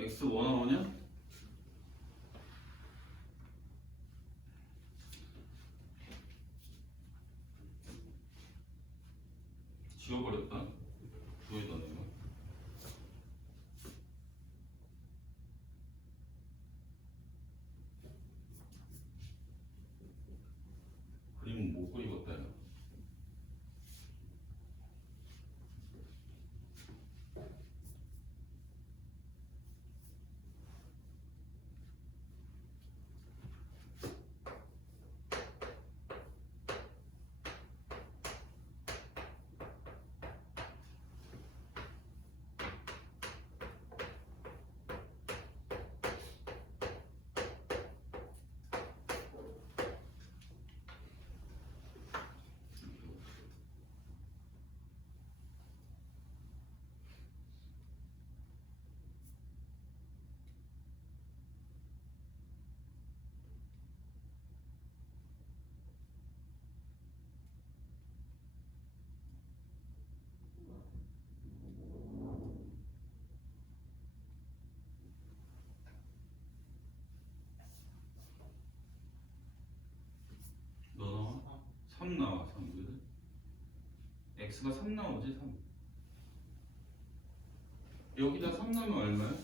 x 뭐 나오냐? 지워버렸다. 구해다 내가. 그림은 못 그리겠다. 야. 너 나와? 3 나와. 3 그래? x가 3 나오지 3. 여기다 3 나오면 얼마야?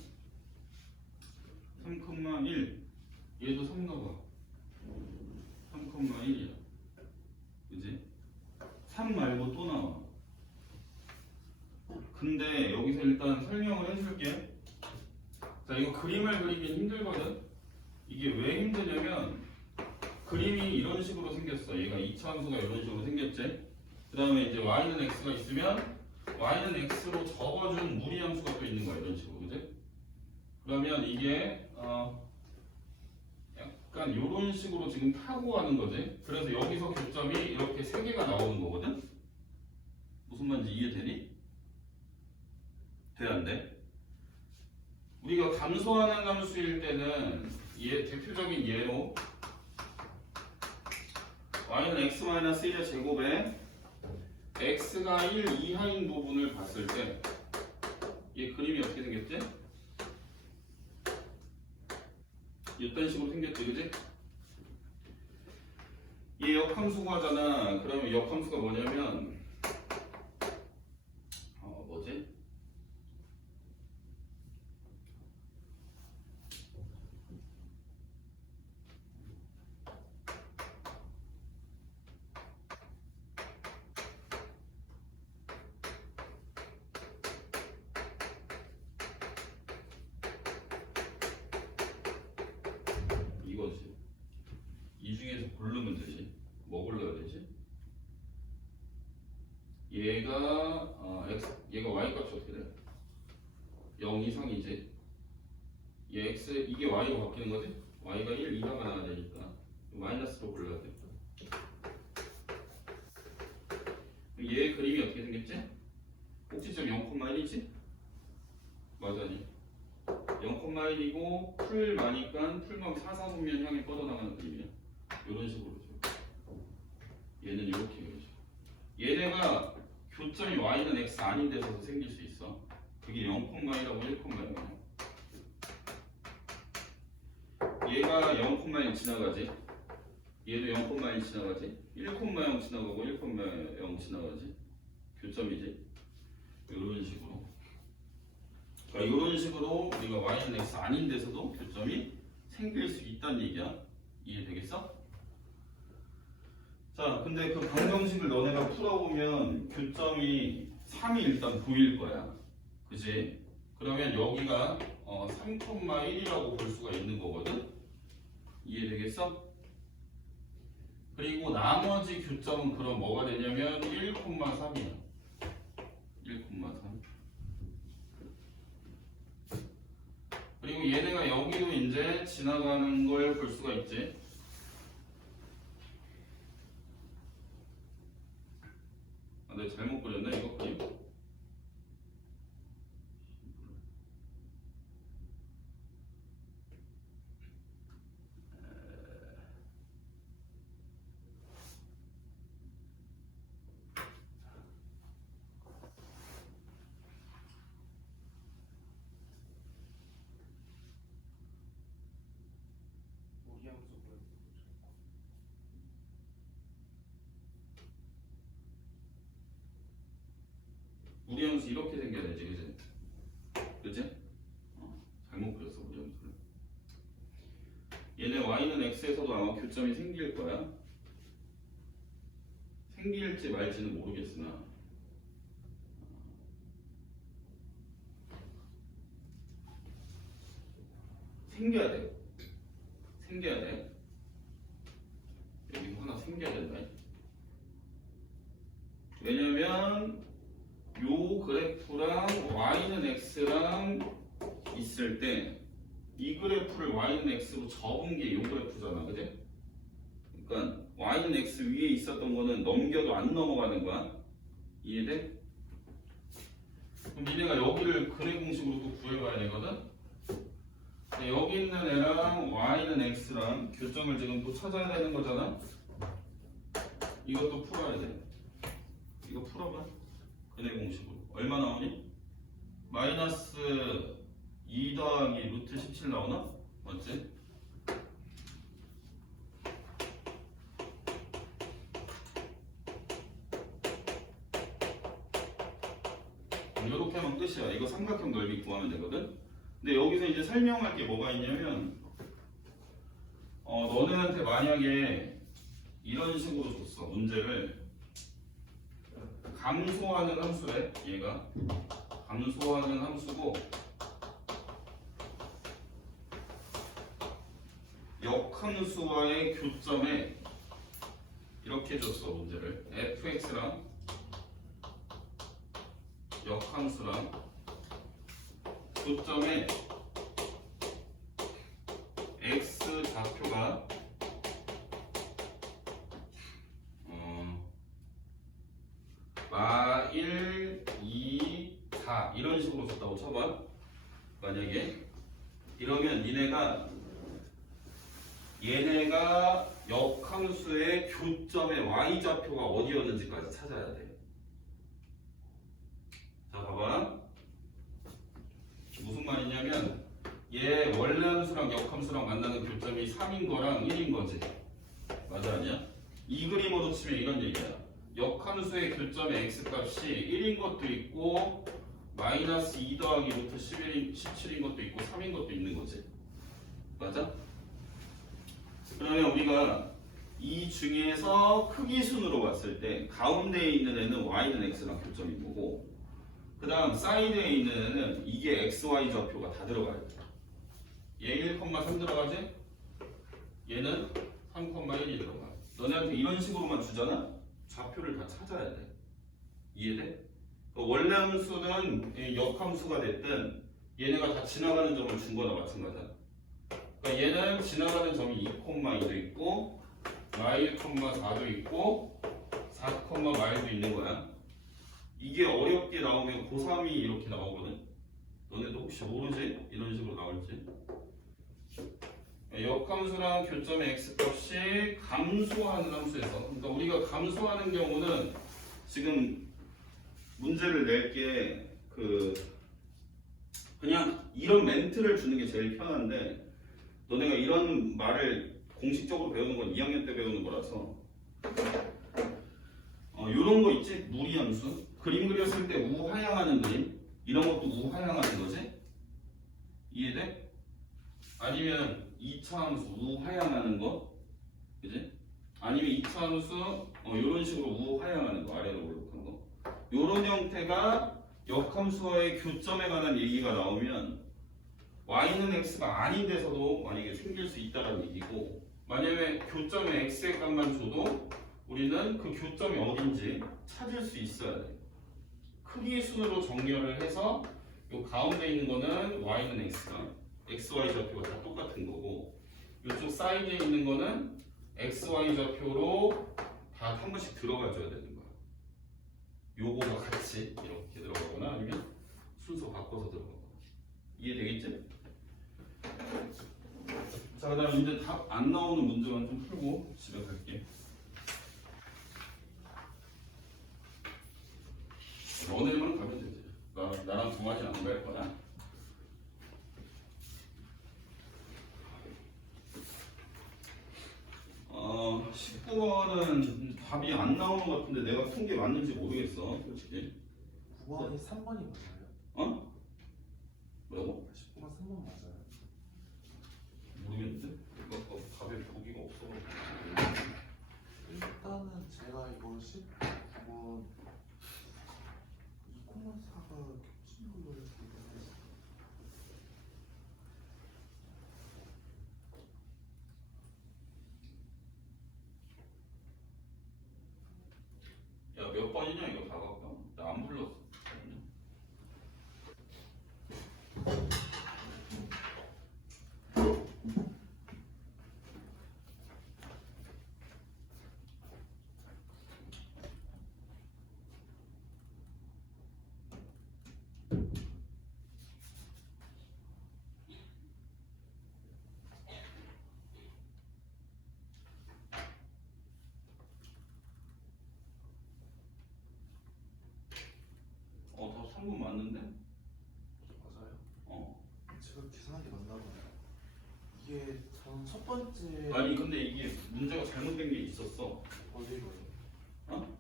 3,1. 얘도 3 나와. 3,1이야. 그지? 3 말고 또 나와. 근데 여기서 일단 설명을 해줄게. 자, 이거 그림을 그리긴 힘들거든? 이게 왜 힘드냐면 그림이 이런 식으로 생겼어. 얘가 2차 함수가 이런 식으로 생겼지? 그 다음에 이제 y는 x가 있으면 y는 x로 적어준 무리 함수가 또 있는 거야. 이런 식으로. 그지? 그러면 이게 약간 이런 식으로 지금 타고 가는 거지. 그래서 여기서 교점이 이렇게 3개가 나오는 거거든? 무슨 말인지 이해되니? 돼, 안 돼? 우리가 감소하는 함수일 때는 얘 대표적인 예로 y는 x-1의 제곱에 x가 1 이하인 부분을 봤을 때 얘 그림이 어떻게 생겼지? 이딴 식으로 생겼지, 그지? 얘 역함수가잖아. 그러면 역함수가 뭐냐면 뭐지? 이거지. 이 중에서 고르면 되지. 뭐 골라야 되지? 얘가 얘가 y 값이 어떻게 돼? 0 이상이지. 얘 x 이게 y로 바뀌는 거지? y가 1 이하가 나와야 되니까 마이너스로 골라야 돼. 얘 그림이 어떻게 생겼지? 꼭지점 0,1이지? 맞아니? 0,1이고 풀 마니까 풀만 사사분면 향해 뻗어나가는 그림이야. 이런 식으로 줘. 얘는 이렇게 그려줘. 얘네가 교점이 y는 x 아닌 데서 생길 수 있어. 그게 0,1하고 1,0이야. 얘가 0,1 지나가지. 얘도 0,1 지나가지. 1,0 지나가고 1,0 지나가지. 교점이지. 이런 식으로. 그러니까 이런 식으로 우리가 y는 x 아닌 데서도 교점이 생길 수 있다는 얘기야. 이해되겠어? 자, 근데 그 방정식을 너네가 풀어보면 교점이 3이 일단 보일 거야. 그지? 그러면 여기가 3,1이라고 볼 수가 있는 거거든? 이해되겠어? 그리고 나머지 교점은 그럼 뭐가 되냐면 1,3이야. 1,3. 그리고 얘네가 여기로 이제 지나가는 걸 볼 수가 있지. 내가 잘못 그렸나 이거 그림? 우리 함수 그래. 우리 함수 이렇게 생겨야 되지, 그지? 그지? 잘못 그렸어 우리 함수를. 얘네 y는 x에서도 아마 교점이 생길 거야. 생길지 말지는 모르겠으나 생겨야 돼. 생겨야 돼. 여기 하나 생겨야 된다. 왜냐면 요 그래프랑 y는 x랑 있을 때 이 그래프를 y는 x로 접은 게 요 그래프잖아, 그지? 그러니까 y는 x 위에 있었던 거는 넘겨도 안 넘어가는 거야. 이해돼? 그럼 니네가 여기를 근해 공식으로 또 구해봐야 되거든? 근데 여기 있는 애랑 y는 x랑 교점을 지금 또 찾아야 되는 거잖아? 이것도 풀어야 돼. 이거 풀어봐. 근해 공식으로. 얼마 나오니? 마이너스 2 더하기 루트 17 나오나? 맞지? 이렇게 하면 끝이야. 이거 삼각형 넓이 구하면 되거든? 근데 여기서 이제 설명할 게 뭐가 있냐면 너네한테 만약에 이런 식으로 줬어. 문제를 감소하는 함수래. 얘가 감소하는 함수고 역함수와의 교점에 이렇게 줬어. 문제를 fx랑 역함수랑 교점에 x 좌표가 마 1, 2, 4 이런 식으로 줬다고 쳐봐. 만약에 이러면 얘네가 역함수의 교점의 y좌표가 어디였는지까지 찾아야 돼. 자, 봐봐. 무슨 말이냐면 얘 원래 함수랑 역함수랑 만나는 교점이 3인 거랑 1인 거지. 맞아 아니야? 이 그림으로 치면 이런 얘기야. 역함수의 교점의 x값이 1인 것도 있고 마이너스 2 더하기 루트 17인 것도 있고 3인 것도 있는 거지. 맞아? 그러면 우리가 이 중에서 크기 순으로 봤을 때 가운데에 있는 애는 y는 x랑 교점인 거고 그 다음 사이드에 있는 애는 이게 xy 좌표가 다 들어가야 돼. 얘 1,3 들어가지? 얘는 3,1이 들어가. 너네한테 이런 식으로만 주잖아? 좌표를 다 찾아야 돼. 이해돼? 원래 함수는 역함수가 됐든 얘네가 다 지나가는 점을 준 거나 마찬가지야. 그러니까 얘는 지나가는 점이 2,2도 있고 y1,4도 있고 4,마일도 있는 거야. 이게 어렵게 나오면 고3이 이렇게 나오거든. 너네도 혹시 모르지? 이런 식으로 나올지. 역함수랑 교점의 x값이 감소하는 함수에서, 그러니까 우리가 감소하는 경우는 지금 문제를 낼게 그냥 이런 멘트를 주는 게 제일 편한데 너네가 이런 말을 공식적으로 배우는 건 2학년 때 배우는 거라서 요런 거 있지? 무리함수 그림 그렸을 때 우하향하는 그림 이런 것도 우하향하는 거지? 이해돼? 아니면 2차 함수 우하향하는 거 그지? 아니면 2차 함수 요런 식으로 우하향하는 거 아래로 올라가는 거 요런 형태가 역함수와의 교점에 관한 얘기가 나오면 y는 x가 아닌 데서도 만약에 생길 수 있다는 얘기고 만약에 교점에 x의 값만 줘도 우리는 그 교점이 어딘지 찾을 수 있어야 돼. 크기 순으로 정렬을 해서 요 가운데 있는 거는 y는 x가 xy 좌표가 다 똑같은 거고 이쪽 사이드에 있는 거는 xy 좌표로 다 한 번씩 들어가 줘야 되는 거야. 요거가 같이 이렇게 들어가거나 아니면 순서 바꿔서 들어가거나. 이해되겠지? 자, 그 다음 이제 답 안 나오는 문제만 좀 풀고 집에 갈게. 너네만 가면 되지. 나랑 동아리는 안 갈 거야. 어, 19번은 답이 안 나오는 것 같은데 내가 푼 게 맞는지 모르겠어, 솔직히. 9번이 3번이 맞아요? 어? 뭐라고? 19번 3번 맞아요? 모르겠는데? 이거 답에 보기가 없어가지고. 일단은 제가 이거 19번 2,4가 겹치는 걸로 했는데 야, 몇 번이냐 이거 다 갖고 나 안 불렀어. 다 3번 맞는데? 맞아요? 어. 제가 계산하기 맞나 봐요. 이게 전 첫 번째 아니 근데 이게 문제가 잘못된 게 있었어. 어디로요? 어?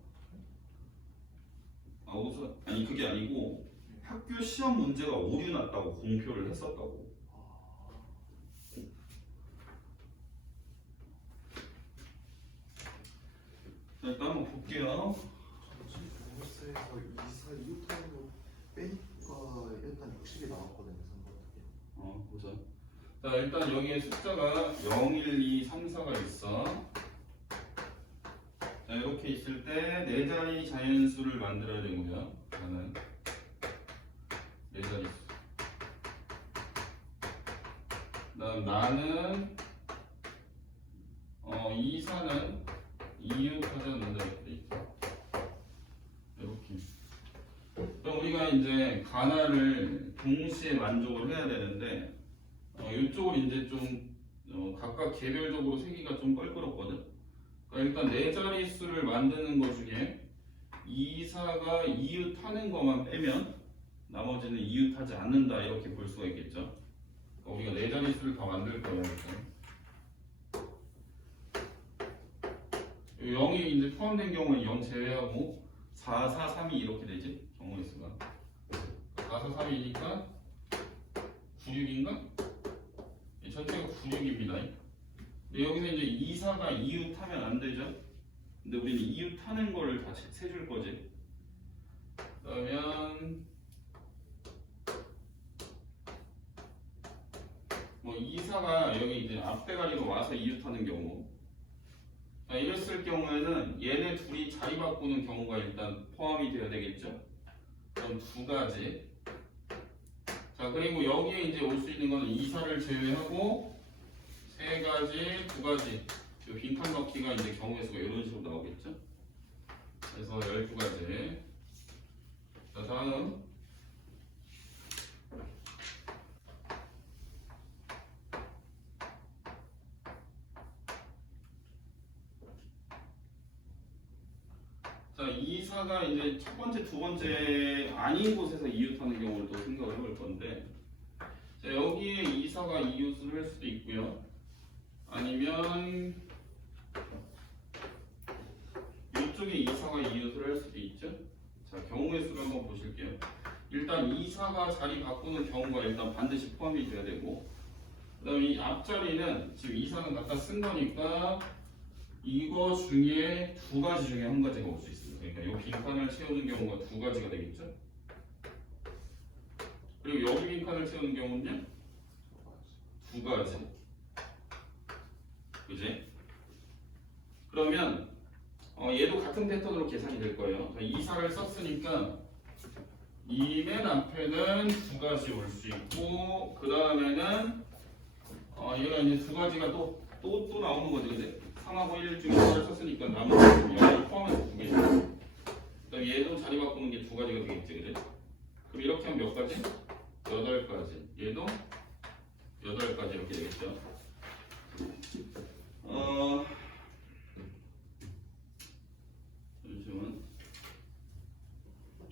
아, 우선 아니 그게 아니고 학교 시험 문제가 오류 났다고 공표를 했었다고. 자, 일단 한번 볼게요. 전체 종합세에서 2,4, 2부터로 빼니까 일단 60이 나왔거든요. 3번 보자. 자, 일단 여기에 숫자가 0, 1, 2, 3, 4가 있어. 자, 이렇게 있을 때 네 자리 자연수를 만들어야 되고요. 나는 네 자리 수. 그다음 나는 2, 4는 이웃하자는 문제가 돼 있죠. 이렇게. 그럼 우리가 이제 가나를 동시에 만족을 해야 되는데 이쪽을 이제 좀 각각 개별적으로 세기가 좀 껄끄럽거든. 그러니까 일단 네 자릿수를 만드는 것 중에 이사가 이웃하는 것만 빼면 나머지는 이웃하지 않는다 이렇게 볼 수가 있겠죠. 그러니까 우리가 네 자릿수를 다 만들 거예요. 일단 0이 이제 포함된 경우는 0 제외하고 4, 4, 3이 이렇게 되지 경우의 수가 4, 4, 3이니까 9, 6인가? 전체가 9, 6입니다. 근데 여기서 이제 이사가 이웃하면 안 되죠. 근데 우리는 이웃하는 거를 다 세줄 거지. 그러면 뭐 이사가 여기 이제 앞대가리로 와서 이웃하는 경우. 이랬을 경우에는 얘네 둘이 자리 바꾸는 경우가 일단 포함이 되어야 되겠죠. 그럼 두 가지. 자 그리고 여기에 이제 올 수 있는 거는 이사를 제외하고 세 가지, 두 가지. 이 빈칸 넣기가 이제 경우의 수가 이런 식으로 나오겠죠. 그래서 12가지. 자 다음. 자, 이사가 이제 첫 번째, 두 번째 아닌 곳에서 이웃하는 경우를 또 생각을 해볼 건데, 자, 여기에 이사가 이웃을 할 수도 있고요. 아니면 이쪽에 이사가 이웃을 할 수도 있죠. 자, 경우의 수를 한번 보실게요. 일단 이사가 자리 바꾸는 경우가 일단 반드시 포함이 돼야 되고, 그다음에 이 앞자리는 지금 이사는 갖다 쓴 거니까 이거 중에 두 가지 중에 한 가지가 올 수 있습니다. 그러니까 이 빈칸을 채우는 경우가 두 가지가 되겠죠. 그리고 여기 빈칸을 채우는 경우는요 두 가지. 그지? 그러면 얘도 같은 패턴으로 계산이 될 거예요. 이사를 썼으니까 이 맨 앞에는 두 가지 올 수 있고 그 다음에는 얘가 이제 두 가지가 또 나오는 거지, 근데 3하고 1 중에 하나를 썼으니까 나머지 0을 포함해서 두 개죠. 그다음 얘도 자리 바꾸는 게 두 가지가 되겠지, 그래? 그럼 이렇게 하면 몇 가지? 8가지. 얘도 8가지 이렇게 되겠죠. 잠시만.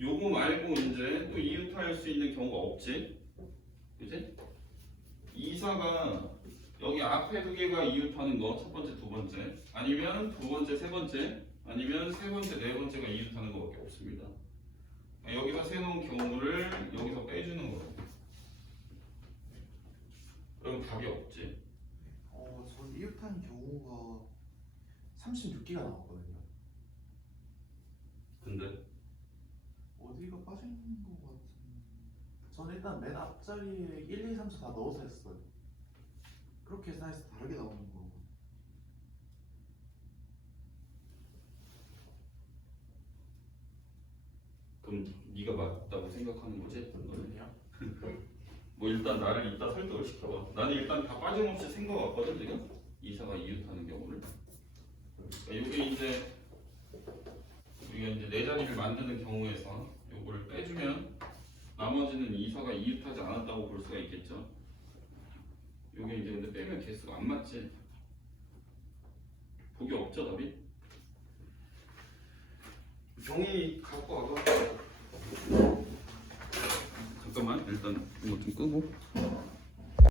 요거 말고 이제 또 이웃할 수 있는 경우가 없지, 그지? 이사가 여기 앞에 두 개가 이웃하는 거 첫 번째, 두 번째, 아니면 두 번째, 세 번째, 아니면 세 번째, 네 번째가 이웃하는 것밖에 없습니다. 여기서 세놓은 경우를 여기서 빼주는 거예요. 그럼 답이 없지. 전 이웃한 경우가 36개가 나왔거든요. 근데 어디가 빠진 것 같은. 저는 일단 맨 앞자리에 1, 2, 3, 4 다 넣어서 했어요. 그렇게 해서 다르게 나오는 거. 그럼 네가 맞다고 생각하는 거지? 그러네요. 뭐 일단 나를 이따 설득을 시켜봐. 나는 일단 다 빠짐없이 생각왔거든 지금. 이사가 이웃하는 경우를. 그러니까 이게 이제 우리가 이제 네 자리를 만드는 경우에서 요거를 빼주면 나머지는 이사가 이웃하지 않았다고 볼 수가 있겠죠. 요게 이제 근데 빼면 개수가 안 맞지. 복이 없죠, 답이. 종이 갖고 와봐. 잠깐만, 일단 이거 좀 끄고.